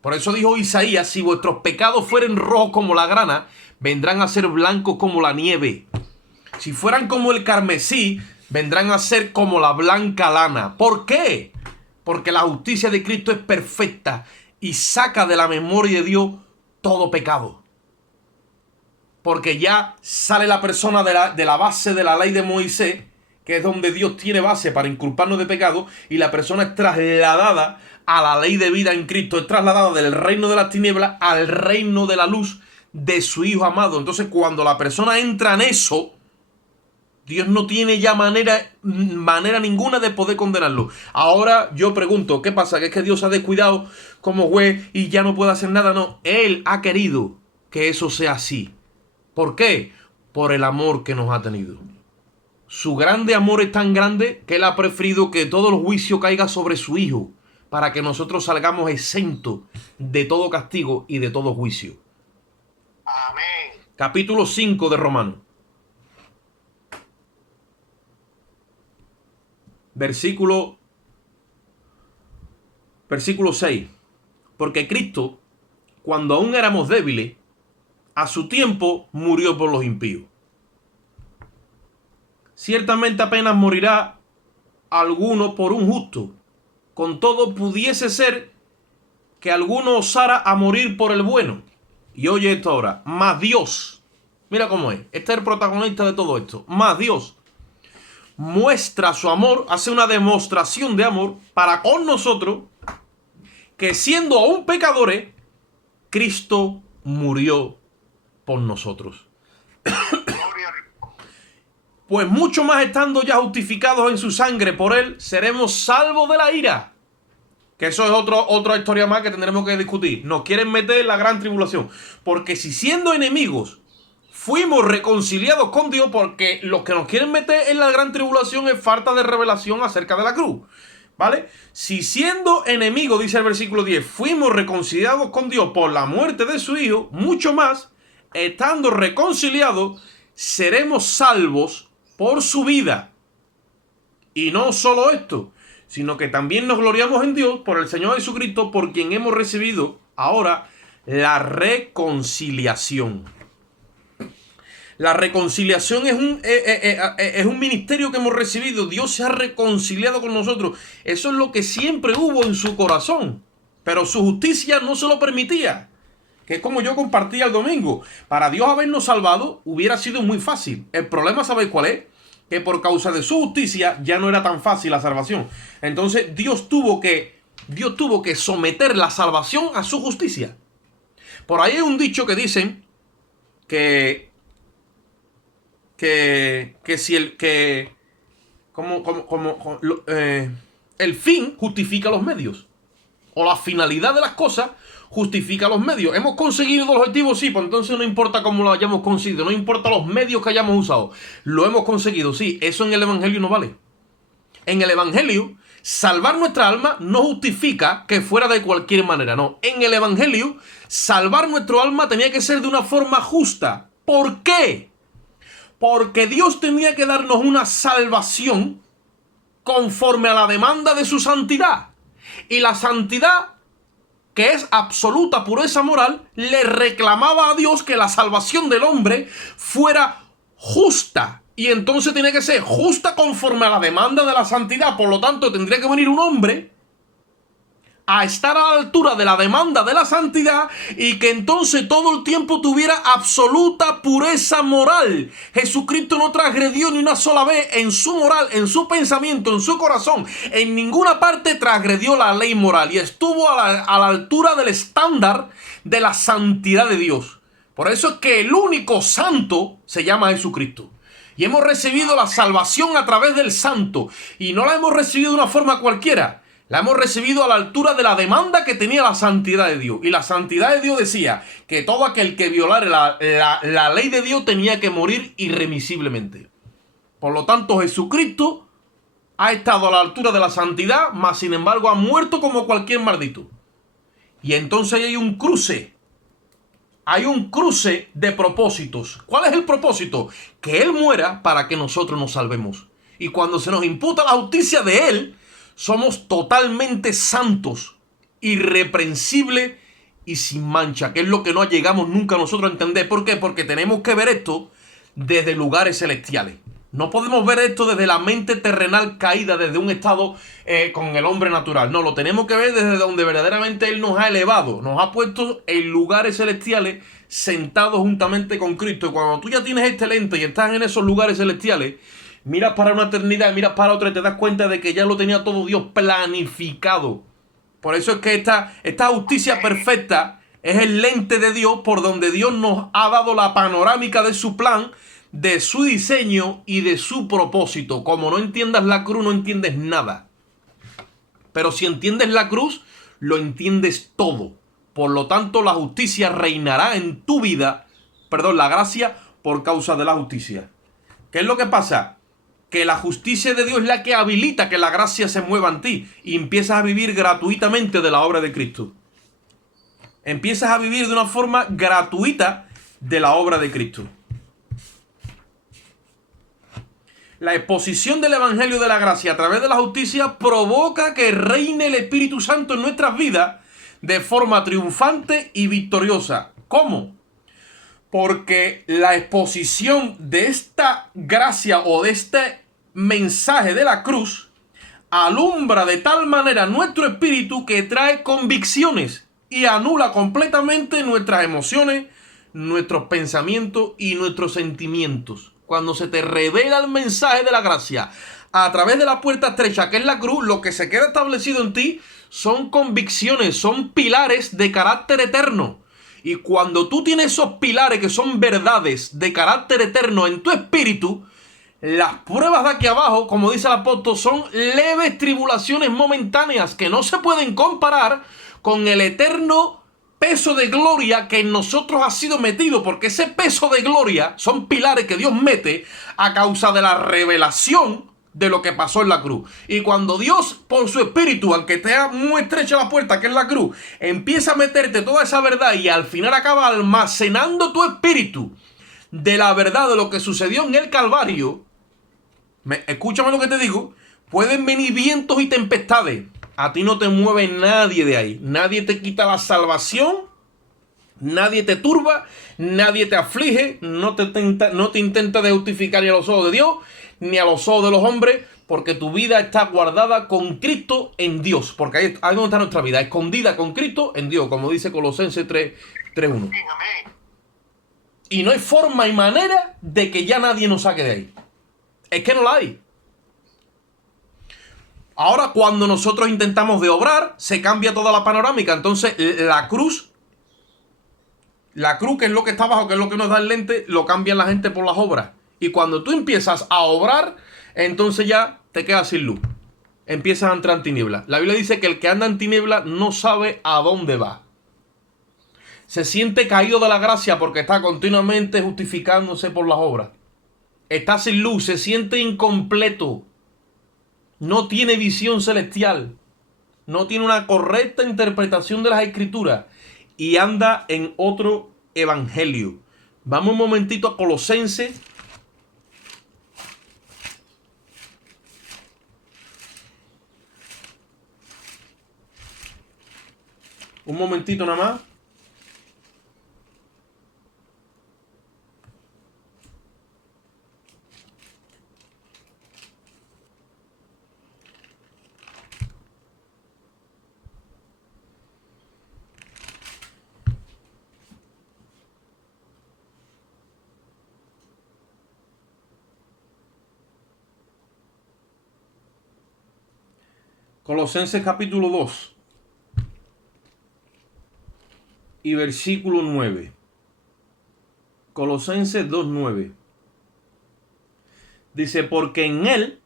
Por eso dijo Isaías, si vuestros pecados fueren rojos como la grana, vendrán a ser blancos como la nieve. Si fueran como el carmesí, vendrán a ser como la blanca lana. ¿Por qué? Porque la justicia de Cristo es perfecta y saca de la memoria de Dios todo pecado. Porque ya sale la persona de la base de la ley de Moisés, que es donde Dios tiene base para inculparnos de pecado, y la persona es trasladada a la ley de vida en Cristo, es trasladada del reino de las tinieblas al reino de la luz de su Hijo amado. Entonces, cuando la persona entra en eso, Dios no tiene ya manera ninguna de poder condenarlo. Ahora yo pregunto, ¿qué pasa? ¿Que es que Dios se ha descuidado como juez y ya no puede hacer nada? No, Él ha querido que eso sea así. ¿Por qué? Por el amor que nos ha tenido. Su grande amor es tan grande que Él ha preferido que todo el juicio caiga sobre su Hijo, para que nosotros salgamos exentos de todo castigo y de todo juicio. Amén. Capítulo 5 de Romanos. Versículo 6. Porque Cristo, cuando aún éramos débiles, a su tiempo murió por los impíos. Ciertamente apenas morirá alguno por un justo. Con todo pudiese ser que alguno osara a morir por el bueno. Y oye esto ahora. Mas Dios, mira cómo es. Este es el protagonista de todo esto. Mas Dios muestra su amor, hace una demostración de amor para con nosotros, que siendo aún pecadores, Cristo murió por nosotros. Pues mucho más estando ya justificados en su sangre por Él, seremos salvos de la ira. Que eso es otra historia más que tendremos que discutir. Nos quieren meter en la gran tribulación. Porque si siendo enemigos fuimos reconciliados con Dios, porque los que nos quieren meter en la gran tribulación es falta de revelación acerca de la cruz, ¿vale? Si siendo enemigos, dice el versículo 10, fuimos reconciliados con Dios por la muerte de su Hijo, mucho más, estando reconciliados, seremos salvos por su vida. Y no solo esto, sino que también nos gloriamos en Dios por el Señor Jesucristo, por quien hemos recibido ahora la reconciliación. La reconciliación es un ministerio que hemos recibido. Dios se ha reconciliado con nosotros. Eso es lo que siempre hubo en su corazón. Pero su justicia no se lo permitía. Que es como yo compartía el domingo. Para Dios habernos salvado hubiera sido muy fácil. El problema, ¿sabéis cuál es? que por causa de su justicia ya no era tan fácil la salvación. Entonces Dios tuvo que someter la salvación a su justicia. Por ahí hay un dicho que dicen que si el fin justifica los medios, o la finalidad de las cosas justifica los medios. ¿Hemos conseguido el objetivo? Sí, pues entonces no importa cómo lo hayamos conseguido, no importa los medios que hayamos usado. Lo hemos conseguido, sí. Eso en el Evangelio no vale. En el Evangelio, salvar nuestra alma no justifica que fuera de cualquier manera, no. En el Evangelio, salvar nuestra alma tenía que ser de una forma justa. ¿Por qué? Porque Dios tenía que darnos una salvación conforme a la demanda de su santidad. Y la santidad, que es absoluta pureza moral, le reclamaba a Dios que la salvación del hombre fuera justa. Y entonces tiene que ser justa conforme a la demanda de la santidad. Por lo tanto, tendría que venir un hombre a estar a la altura de la demanda de la santidad y que entonces todo el tiempo tuviera absoluta pureza moral. Jesucristo no transgredió ni una sola vez en su moral, en su pensamiento, en su corazón. En ninguna parte transgredió la ley moral y estuvo a la altura del estándar de la santidad de Dios. Por eso es que el único santo se llama Jesucristo. Y hemos recibido la salvación a través del santo. Y no la hemos recibido de una forma cualquiera. La hemos recibido a la altura de la demanda que tenía la santidad de Dios. Y la santidad de Dios decía que todo aquel que violara la ley de Dios tenía que morir irremisiblemente. Por lo tanto, Jesucristo ha estado a la altura de la santidad, mas sin embargo ha muerto como cualquier maldito. Y entonces hay un cruce. Hay un cruce de propósitos. ¿Cuál es el propósito? Que Él muera para que nosotros nos salvemos. Y cuando se nos imputa la justicia de Él, somos totalmente santos, irreprensibles y sin mancha, que es lo que no llegamos nunca nosotros a entender. ¿Por qué? Porque tenemos que ver esto desde lugares celestiales. No podemos ver esto desde la mente terrenal caída, desde un estado con el hombre natural. No, lo tenemos que ver desde donde verdaderamente Él nos ha elevado, nos ha puesto en lugares celestiales, sentados juntamente con Cristo. Y cuando tú ya tienes este lente y estás en esos lugares celestiales, miras para una eternidad, miras para otra y te das cuenta de que ya lo tenía todo Dios planificado. Por eso es que esta justicia perfecta es el lente de Dios por donde Dios nos ha dado la panorámica de su plan, de su diseño y de su propósito. Como no entiendas la cruz, no entiendes nada. Pero si entiendes la cruz, lo entiendes todo. Por lo tanto, la justicia reinará en tu vida, la gracia por causa de la justicia. ¿Qué es lo que pasa? Que la justicia de Dios es la que habilita que la gracia se mueva en ti y empiezas a vivir gratuitamente de la obra de Cristo. Empiezas a vivir de una forma gratuita de la obra de Cristo. La exposición del Evangelio de la Gracia a través de la justicia provoca que reine el Espíritu Santo en nuestras vidas de forma triunfante y victoriosa. ¿Cómo? Porque la exposición de esta gracia o de este mensaje de la cruz alumbra de tal manera nuestro espíritu que trae convicciones y anula completamente nuestras emociones, nuestros pensamientos y nuestros sentimientos. Cuando se te revela el mensaje de la gracia a través de la puerta estrecha que es la cruz, lo que se queda establecido en ti son convicciones, son pilares de carácter eterno. Y cuando tú tienes esos pilares que son verdades de carácter eterno en tu espíritu, las pruebas de aquí abajo, como dice el apóstol, son leves tribulaciones momentáneas que no se pueden comparar con el eterno peso de gloria que en nosotros ha sido metido, porque ese peso de gloria son pilares que Dios mete a causa de la revelación de lo que pasó en la cruz. Y cuando Dios, por su espíritu, aunque esté muy estrecha la puerta que es la cruz, empieza a meterte toda esa verdad y al final acaba almacenando tu espíritu de la verdad de lo que sucedió en el Calvario, escúchame lo que te digo, pueden venir vientos y tempestades. A ti no te mueve nadie de ahí. Nadie te quita la salvación, nadie te turba, nadie te aflige, no te intenta de justificar ni a los ojos de Dios, ni a los ojos de los hombres, porque tu vida está guardada con Cristo en Dios. Porque ahí donde está nuestra vida, escondida con Cristo en Dios, como dice Colosenses 3:1. Y no hay forma y manera de que ya nadie nos saque de ahí. Es que no la hay. Ahora, cuando nosotros intentamos de obrar, se cambia toda la panorámica. Entonces, la cruz, que es lo que está abajo, que es lo que nos da el lente, lo cambian la gente por las obras. Y cuando tú empiezas a obrar, entonces ya te quedas sin luz. Empiezas a entrar en tinieblas. La Biblia dice que el que anda en tinieblas no sabe a dónde va. Se siente caído de la gracia porque está continuamente justificándose por las obras. Está sin luz, se siente incompleto. No tiene visión celestial. No tiene una correcta interpretación de las Escrituras. Y anda en otro evangelio. Vamos un momentito a Colosenses. Un momentito nada más. Colosenses capítulo 2 y versículo 9. Colosenses 2:9. Dice, porque en él,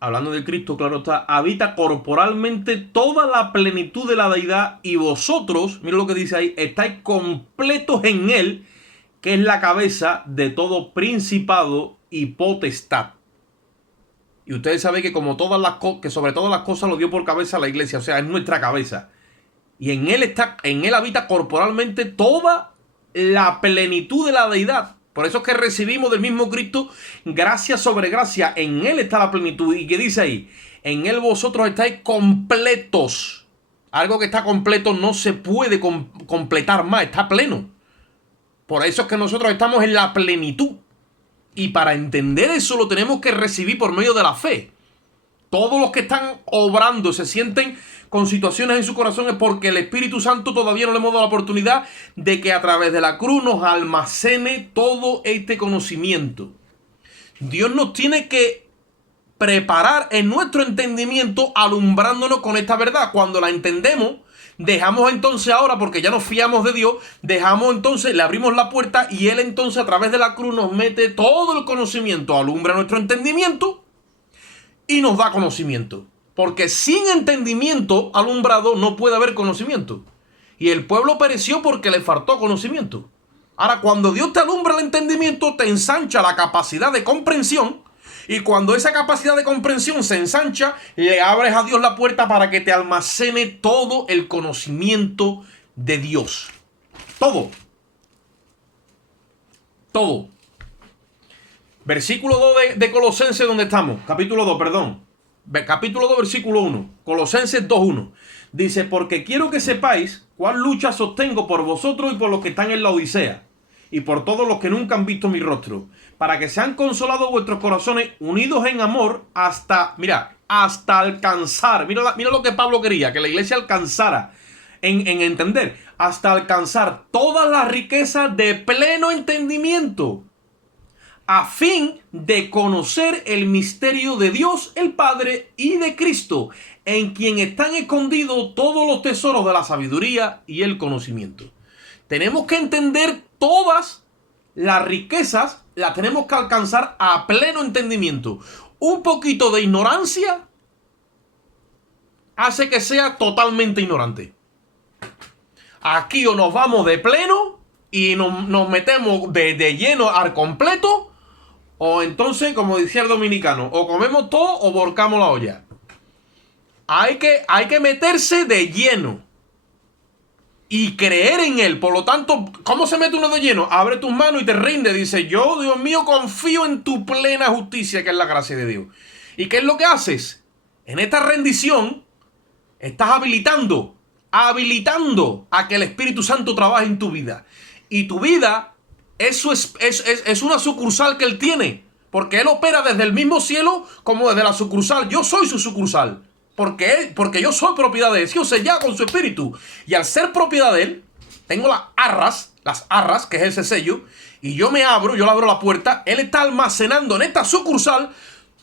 hablando de Cristo, claro está, habita corporalmente toda la plenitud de la deidad, y vosotros, mira lo que dice ahí, estáis completos en él, que es la cabeza de todo principado y potestad. Y ustedes saben que como todas las cosas, que sobre todas las cosas lo dio por cabeza la iglesia, o sea, es nuestra cabeza. Y en él habita corporalmente toda la plenitud de la deidad. Por eso es que recibimos del mismo Cristo gracia sobre gracia. En él está la plenitud. ¿Y qué dice ahí? En él vosotros estáis completos. Algo que está completo no se puede completar más, está pleno. Por eso es que nosotros estamos en la plenitud. Y para entender eso lo tenemos que recibir por medio de la fe. Todos los que están obrando se sienten con situaciones en su corazón es porque el Espíritu Santo todavía no le hemos dado la oportunidad de que a través de la cruz nos almacene todo este conocimiento. Dios nos tiene que preparar en nuestro entendimiento alumbrándonos con esta verdad. Cuando la entendemos, dejamos entonces ahora, porque ya nos fiamos de Dios, dejamos entonces, le abrimos la puerta y Él entonces a través de la cruz nos mete todo el conocimiento, alumbra nuestro entendimiento y nos da conocimiento. Porque sin entendimiento alumbrado no puede haber conocimiento. Y el pueblo pereció porque le faltó conocimiento. Ahora, cuando Dios te alumbra el entendimiento, te ensancha la capacidad de comprensión. Y cuando esa capacidad de comprensión se ensancha, le abres a Dios la puerta para que te almacene todo el conocimiento de Dios. Todo. Todo. Versículo 2 de Colosenses, ¿dónde estamos? Capítulo 2, perdón. Capítulo 2, versículo 1. Colosenses 2:1. Dice, porque quiero que sepáis cuál lucha sostengo por vosotros y por los que están en la Odisea, y por todos los que nunca han visto mi rostro, para que sean consolados vuestros corazones, unidos en amor, hasta alcanzar. Mira lo que Pablo quería, que la iglesia alcanzara en entender, hasta alcanzar todas las riquezas de pleno entendimiento, a fin de conocer el misterio de Dios el Padre y de Cristo, en quien están escondidos todos los tesoros de la sabiduría y el conocimiento. Tenemos que entender todas las riquezas, las tenemos que alcanzar a pleno entendimiento. Un poquito de ignorancia hace que sea totalmente ignorante. Aquí o nos vamos de pleno y nos metemos de lleno al completo, o entonces, como decía el dominicano, o comemos todo o volcamos la olla. Hay que meterse de lleno y creer en él. Por lo tanto, ¿cómo se mete uno de lleno? Abre tus manos y te rinde. Dice, yo, Dios mío, confío en tu plena justicia, que es la gracia de Dios. ¿Y qué es lo que haces? En esta rendición, estás habilitando a que el Espíritu Santo trabaje en tu vida. Y tu vida es una sucursal que Él tiene, porque Él opera desde el mismo cielo como desde la sucursal. Yo soy su sucursal, porque yo soy propiedad de Él. Yo sellado con su Espíritu, y al ser propiedad de Él, tengo las arras, que es ese sello, y yo le abro la puerta. Él está almacenando en esta sucursal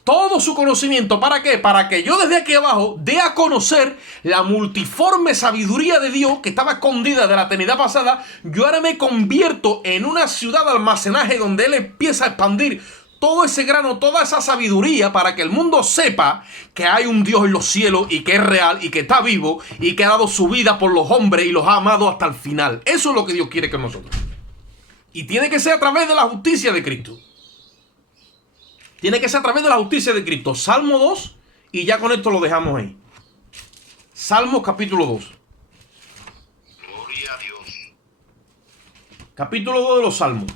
todo su conocimiento. ¿Para qué? Para que yo desde aquí abajo dé a conocer la multiforme sabiduría de Dios que estaba escondida de la eternidad pasada. Yo ahora me convierto en una ciudad de almacenaje donde Él empieza a expandir todo ese grano, toda esa sabiduría, para que el mundo sepa que hay un Dios en los cielos y que es real y que está vivo y que ha dado su vida por los hombres y los ha amado hasta el final. Eso es lo que Dios quiere que nosotros. Y tiene que ser a través de la justicia de Cristo. Tiene que ser a través de la justicia de Cristo. Salmo 2, y ya con esto lo dejamos ahí. Salmos capítulo 2. Gloria a Dios. Capítulo 2 de los Salmos.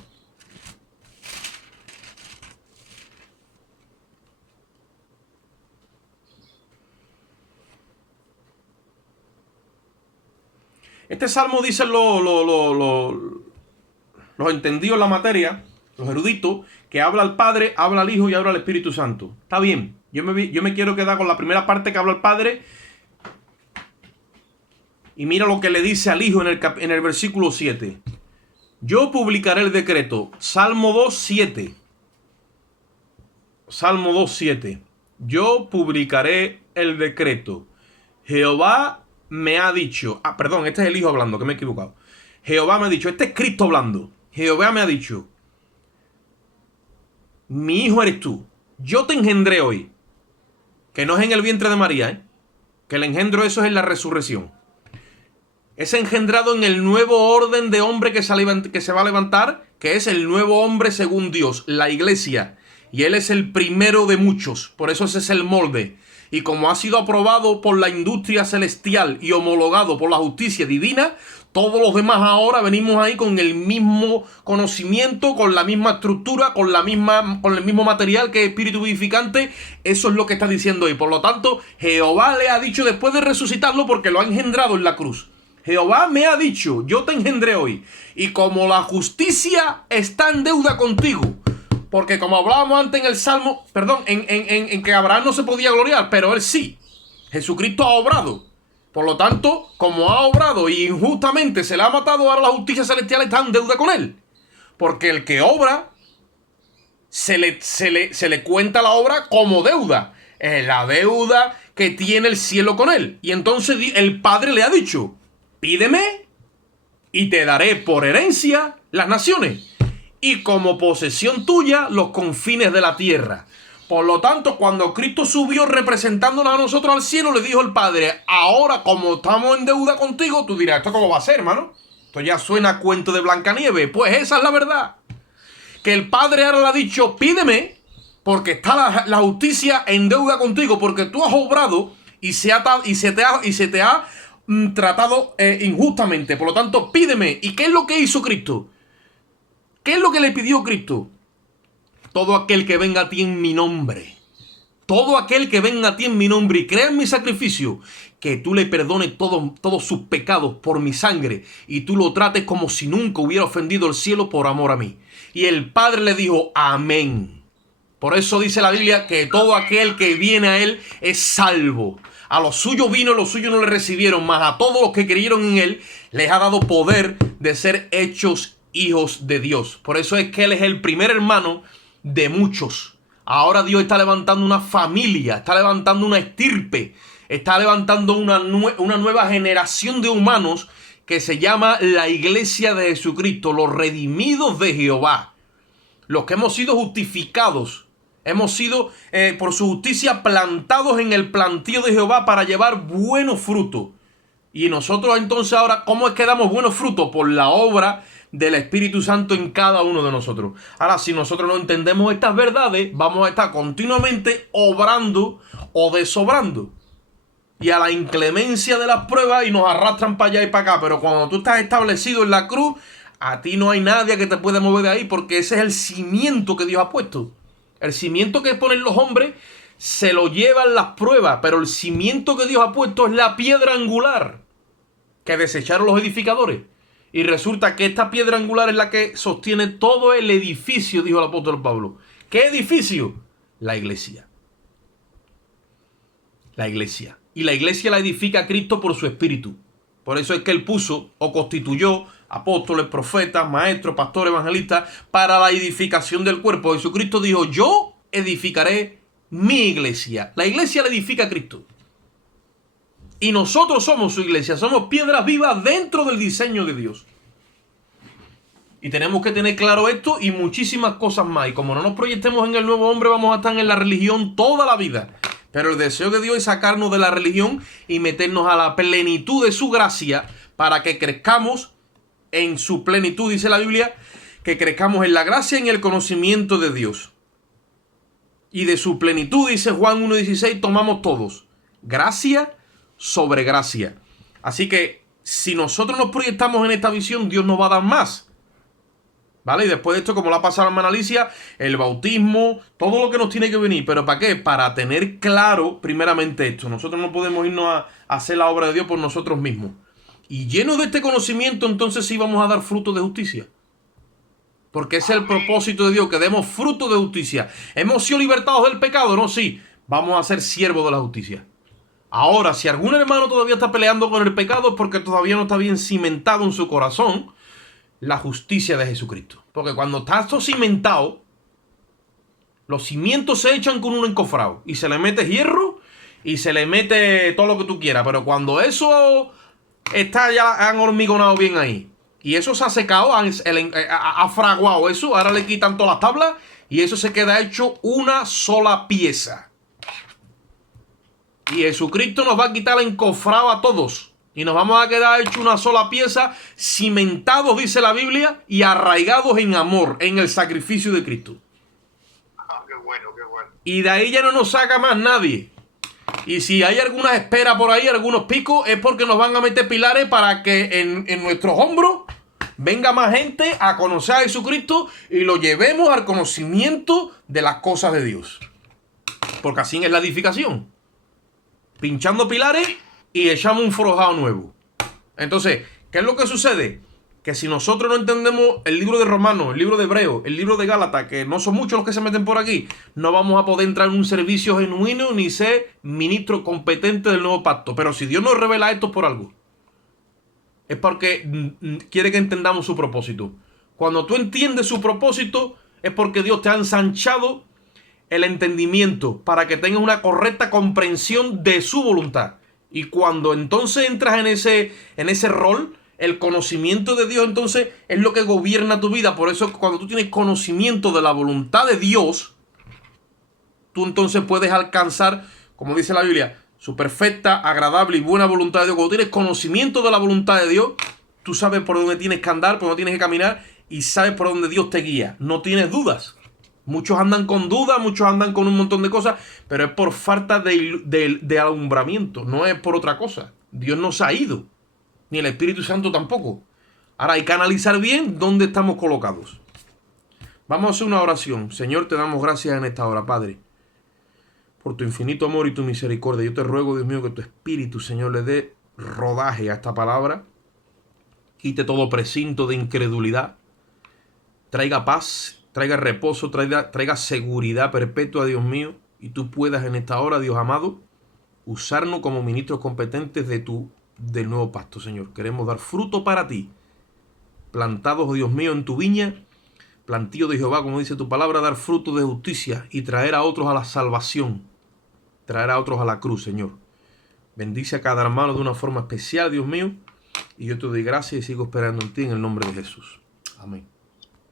Este salmo dice los entendidos en la materia, los eruditos, que habla al Padre, habla al Hijo y habla al Espíritu Santo. Está bien. Yo me quiero quedar con la primera parte que habla el Padre. Y mira lo que le dice al Hijo en el versículo 7. Yo publicaré el decreto. Salmo 2, 7. Salmo 2, 7. Yo publicaré el decreto. Jehová me ha dicho, perdón, este es el Hijo hablando, que me he equivocado. Jehová me ha dicho, este es Cristo hablando. Jehová me ha dicho, mi hijo eres tú, yo te engendré hoy. Que no es en el vientre de María, que el engendro, eso es en la resurrección. Es engendrado en el nuevo orden de hombre que se va a levantar, que es el nuevo hombre según Dios, la iglesia. Y Él es el primero de muchos, por eso ese es el molde. Y como ha sido aprobado por la industria celestial y homologado por la justicia divina, todos los demás ahora venimos ahí con el mismo conocimiento, con la misma estructura, con el mismo material que es espíritu vivificante. Eso es lo que está diciendo ahí. Por lo tanto, Jehová le ha dicho después de resucitarlo, porque lo ha engendrado en la cruz. Jehová me ha dicho, yo te engendré hoy. Y como la justicia está en deuda contigo, porque como hablábamos antes en el Salmo, perdón, en que Abraham no se podía gloriar, pero él sí. Jesucristo ha obrado. Por lo tanto, como ha obrado y injustamente se le ha matado, ahora la justicia celestial está en deuda con él. Porque el que obra, se le cuenta la obra como deuda. Es la deuda que tiene el cielo con él. Y entonces el Padre le ha dicho, pídeme y te daré por herencia las naciones. Y como posesión tuya los confines de la tierra. Por lo tanto, cuando Cristo subió representándonos a nosotros al cielo, le dijo el Padre, ahora como estamos en deuda contigo, tú dirás, ¿esto cómo va a ser, hermano? Esto ya suena a cuento de Blancanieves. Pues esa es la verdad. Que el Padre ahora le ha dicho, pídeme, porque está la justicia en deuda contigo, porque tú has obrado y se te ha tratado injustamente. Por lo tanto, pídeme. ¿Y qué es lo que hizo Cristo? ¿Qué es lo que le pidió Cristo? Todo aquel que venga a ti en mi nombre. Todo aquel que venga a ti en mi nombre y crea en mi sacrificio, que tú le perdones todos sus pecados por mi sangre y tú lo trates como si nunca hubiera ofendido el cielo por amor a mí. Y el Padre le dijo, amén. Por eso dice la Biblia que todo aquel que viene a él es salvo. A los suyos vino y los suyos no le recibieron, mas a todos los que creyeron en él les ha dado poder de ser hechos hijos de Dios. Por eso es que él es el primer hermano de muchos. Ahora Dios está levantando una familia, está levantando una estirpe, está levantando una nueva generación de humanos que se llama la iglesia de Jesucristo, los redimidos de Jehová, los que hemos sido justificados, hemos sido por su justicia plantados en el plantío de Jehová para llevar buenos frutos. Y nosotros entonces ahora, ¿cómo es que damos buenos frutos? Por la obra del Espíritu Santo en cada uno de nosotros. Ahora, si nosotros no entendemos estas verdades, vamos a estar continuamente obrando o desobrando. Y a la inclemencia de las pruebas y nos arrastran para allá y para acá. Pero cuando tú estás establecido en la cruz, a ti no hay nadie que te pueda mover de ahí, porque ese es el cimiento que Dios ha puesto. El cimiento que ponen los hombres se lo llevan las pruebas, pero el cimiento que Dios ha puesto es la piedra angular que desecharon los edificadores. Y resulta que esta piedra angular es la que sostiene todo el edificio, dijo el apóstol Pablo. ¿Qué edificio? La iglesia. La iglesia. Y la iglesia la edifica Cristo por su espíritu. Por eso es que él puso o constituyó apóstoles, profetas, maestros, pastores, evangelistas para la edificación del cuerpo. Jesucristo dijo, yo edificaré mi iglesia. La iglesia la edifica Cristo. Y nosotros somos su iglesia. Somos piedras vivas dentro del diseño de Dios. Y tenemos que tener claro esto y muchísimas cosas más. Y como no nos proyectemos en el nuevo hombre, vamos a estar en la religión toda la vida. Pero el deseo de Dios es sacarnos de la religión y meternos a la plenitud de su gracia para que crezcamos en su plenitud, dice la Biblia, que crezcamos en la gracia y en el conocimiento de Dios. Y de su plenitud, dice Juan 1:16, tomamos todos. Gracia sobre gracia. Así que si nosotros nos proyectamos en esta visión, Dios nos va a dar más. ¿Vale? Y después de esto, como lo ha pasado a hermana Alicia, el bautismo, todo lo que nos tiene que venir. ¿Pero para qué? Para tener claro primeramente esto. Nosotros no podemos irnos a hacer la obra de Dios por nosotros mismos. Y llenos de este conocimiento, entonces sí vamos a dar fruto de justicia. Porque ese es el propósito de Dios, que demos fruto de justicia. ¿Hemos sido libertados del pecado? No, sí. Vamos a ser siervos de la justicia. Ahora, si algún hermano todavía está peleando con el pecado es porque todavía no está bien cimentado en su corazón la justicia de Jesucristo. Porque cuando está esto cimentado, los cimientos se echan con un encofrado. Y se le mete hierro y se le mete todo lo que tú quieras. Pero cuando eso está ya han hormigonado bien ahí, y eso se ha secado, ha fraguado eso, ahora le quitan todas las tablas y eso se queda hecho una sola pieza. Y Jesucristo nos va a quitar el encofrado a todos. Y nos vamos a quedar hecho una sola pieza, cimentados, dice la Biblia, y arraigados en amor, en el sacrificio de Cristo. Qué bueno, qué bueno. Y de ahí ya no nos saca más nadie. Y si hay algunas esperas por ahí, algunos picos, es porque nos van a meter pilares para que en nuestros hombros venga más gente a conocer a Jesucristo y lo llevemos al conocimiento de las cosas de Dios. Porque así es la edificación. Pinchando pilares y echamos un forjado nuevo. Entonces, ¿qué es lo que sucede? Que si nosotros no entendemos el libro de Romanos, el libro de Hebreos, el libro de Gálatas, que no son muchos los que se meten por aquí, no vamos a poder entrar en un servicio genuino ni ser ministro competente del nuevo pacto. Pero si Dios nos revela esto por algo, es porque quiere que entendamos su propósito. Cuando tú entiendes su propósito, es porque Dios te ha ensanchado el entendimiento para que tengas una correcta comprensión de su voluntad. Y cuando entonces entras en ese rol, el conocimiento de Dios entonces es lo que gobierna tu vida. Por eso cuando tú tienes conocimiento de la voluntad de Dios, tú entonces puedes alcanzar, como dice la Biblia, su perfecta, agradable y buena voluntad de Dios. Cuando tienes conocimiento de la voluntad de Dios, tú sabes por dónde tienes que andar, por dónde tienes que caminar y sabes por dónde Dios te guía. No tienes dudas. Muchos andan con dudas, muchos andan con un montón de cosas, pero es por falta de alumbramiento, no es por otra cosa. Dios no se ha ido, ni el Espíritu Santo tampoco. Ahora hay que analizar bien dónde estamos colocados. Vamos a hacer una oración. Señor, te damos gracias en esta hora, Padre, por tu infinito amor y tu misericordia. Yo te ruego, Dios mío, que tu Espíritu, Señor, le dé rodaje a esta palabra, quite todo precinto de incredulidad, traiga paz, traiga reposo, traiga seguridad perpetua, Dios mío, y tú puedas en esta hora, Dios amado, usarnos como ministros competentes del nuevo pacto, Señor. Queremos dar fruto para ti, plantados, Dios mío, en tu viña, plantío de Jehová, como dice tu palabra, dar fruto de justicia y traer a otros a la salvación, traer a otros a la cruz, Señor. Bendice a cada hermano de una forma especial, Dios mío, y yo te doy gracias y sigo esperando en ti en el nombre de Jesús. Amén.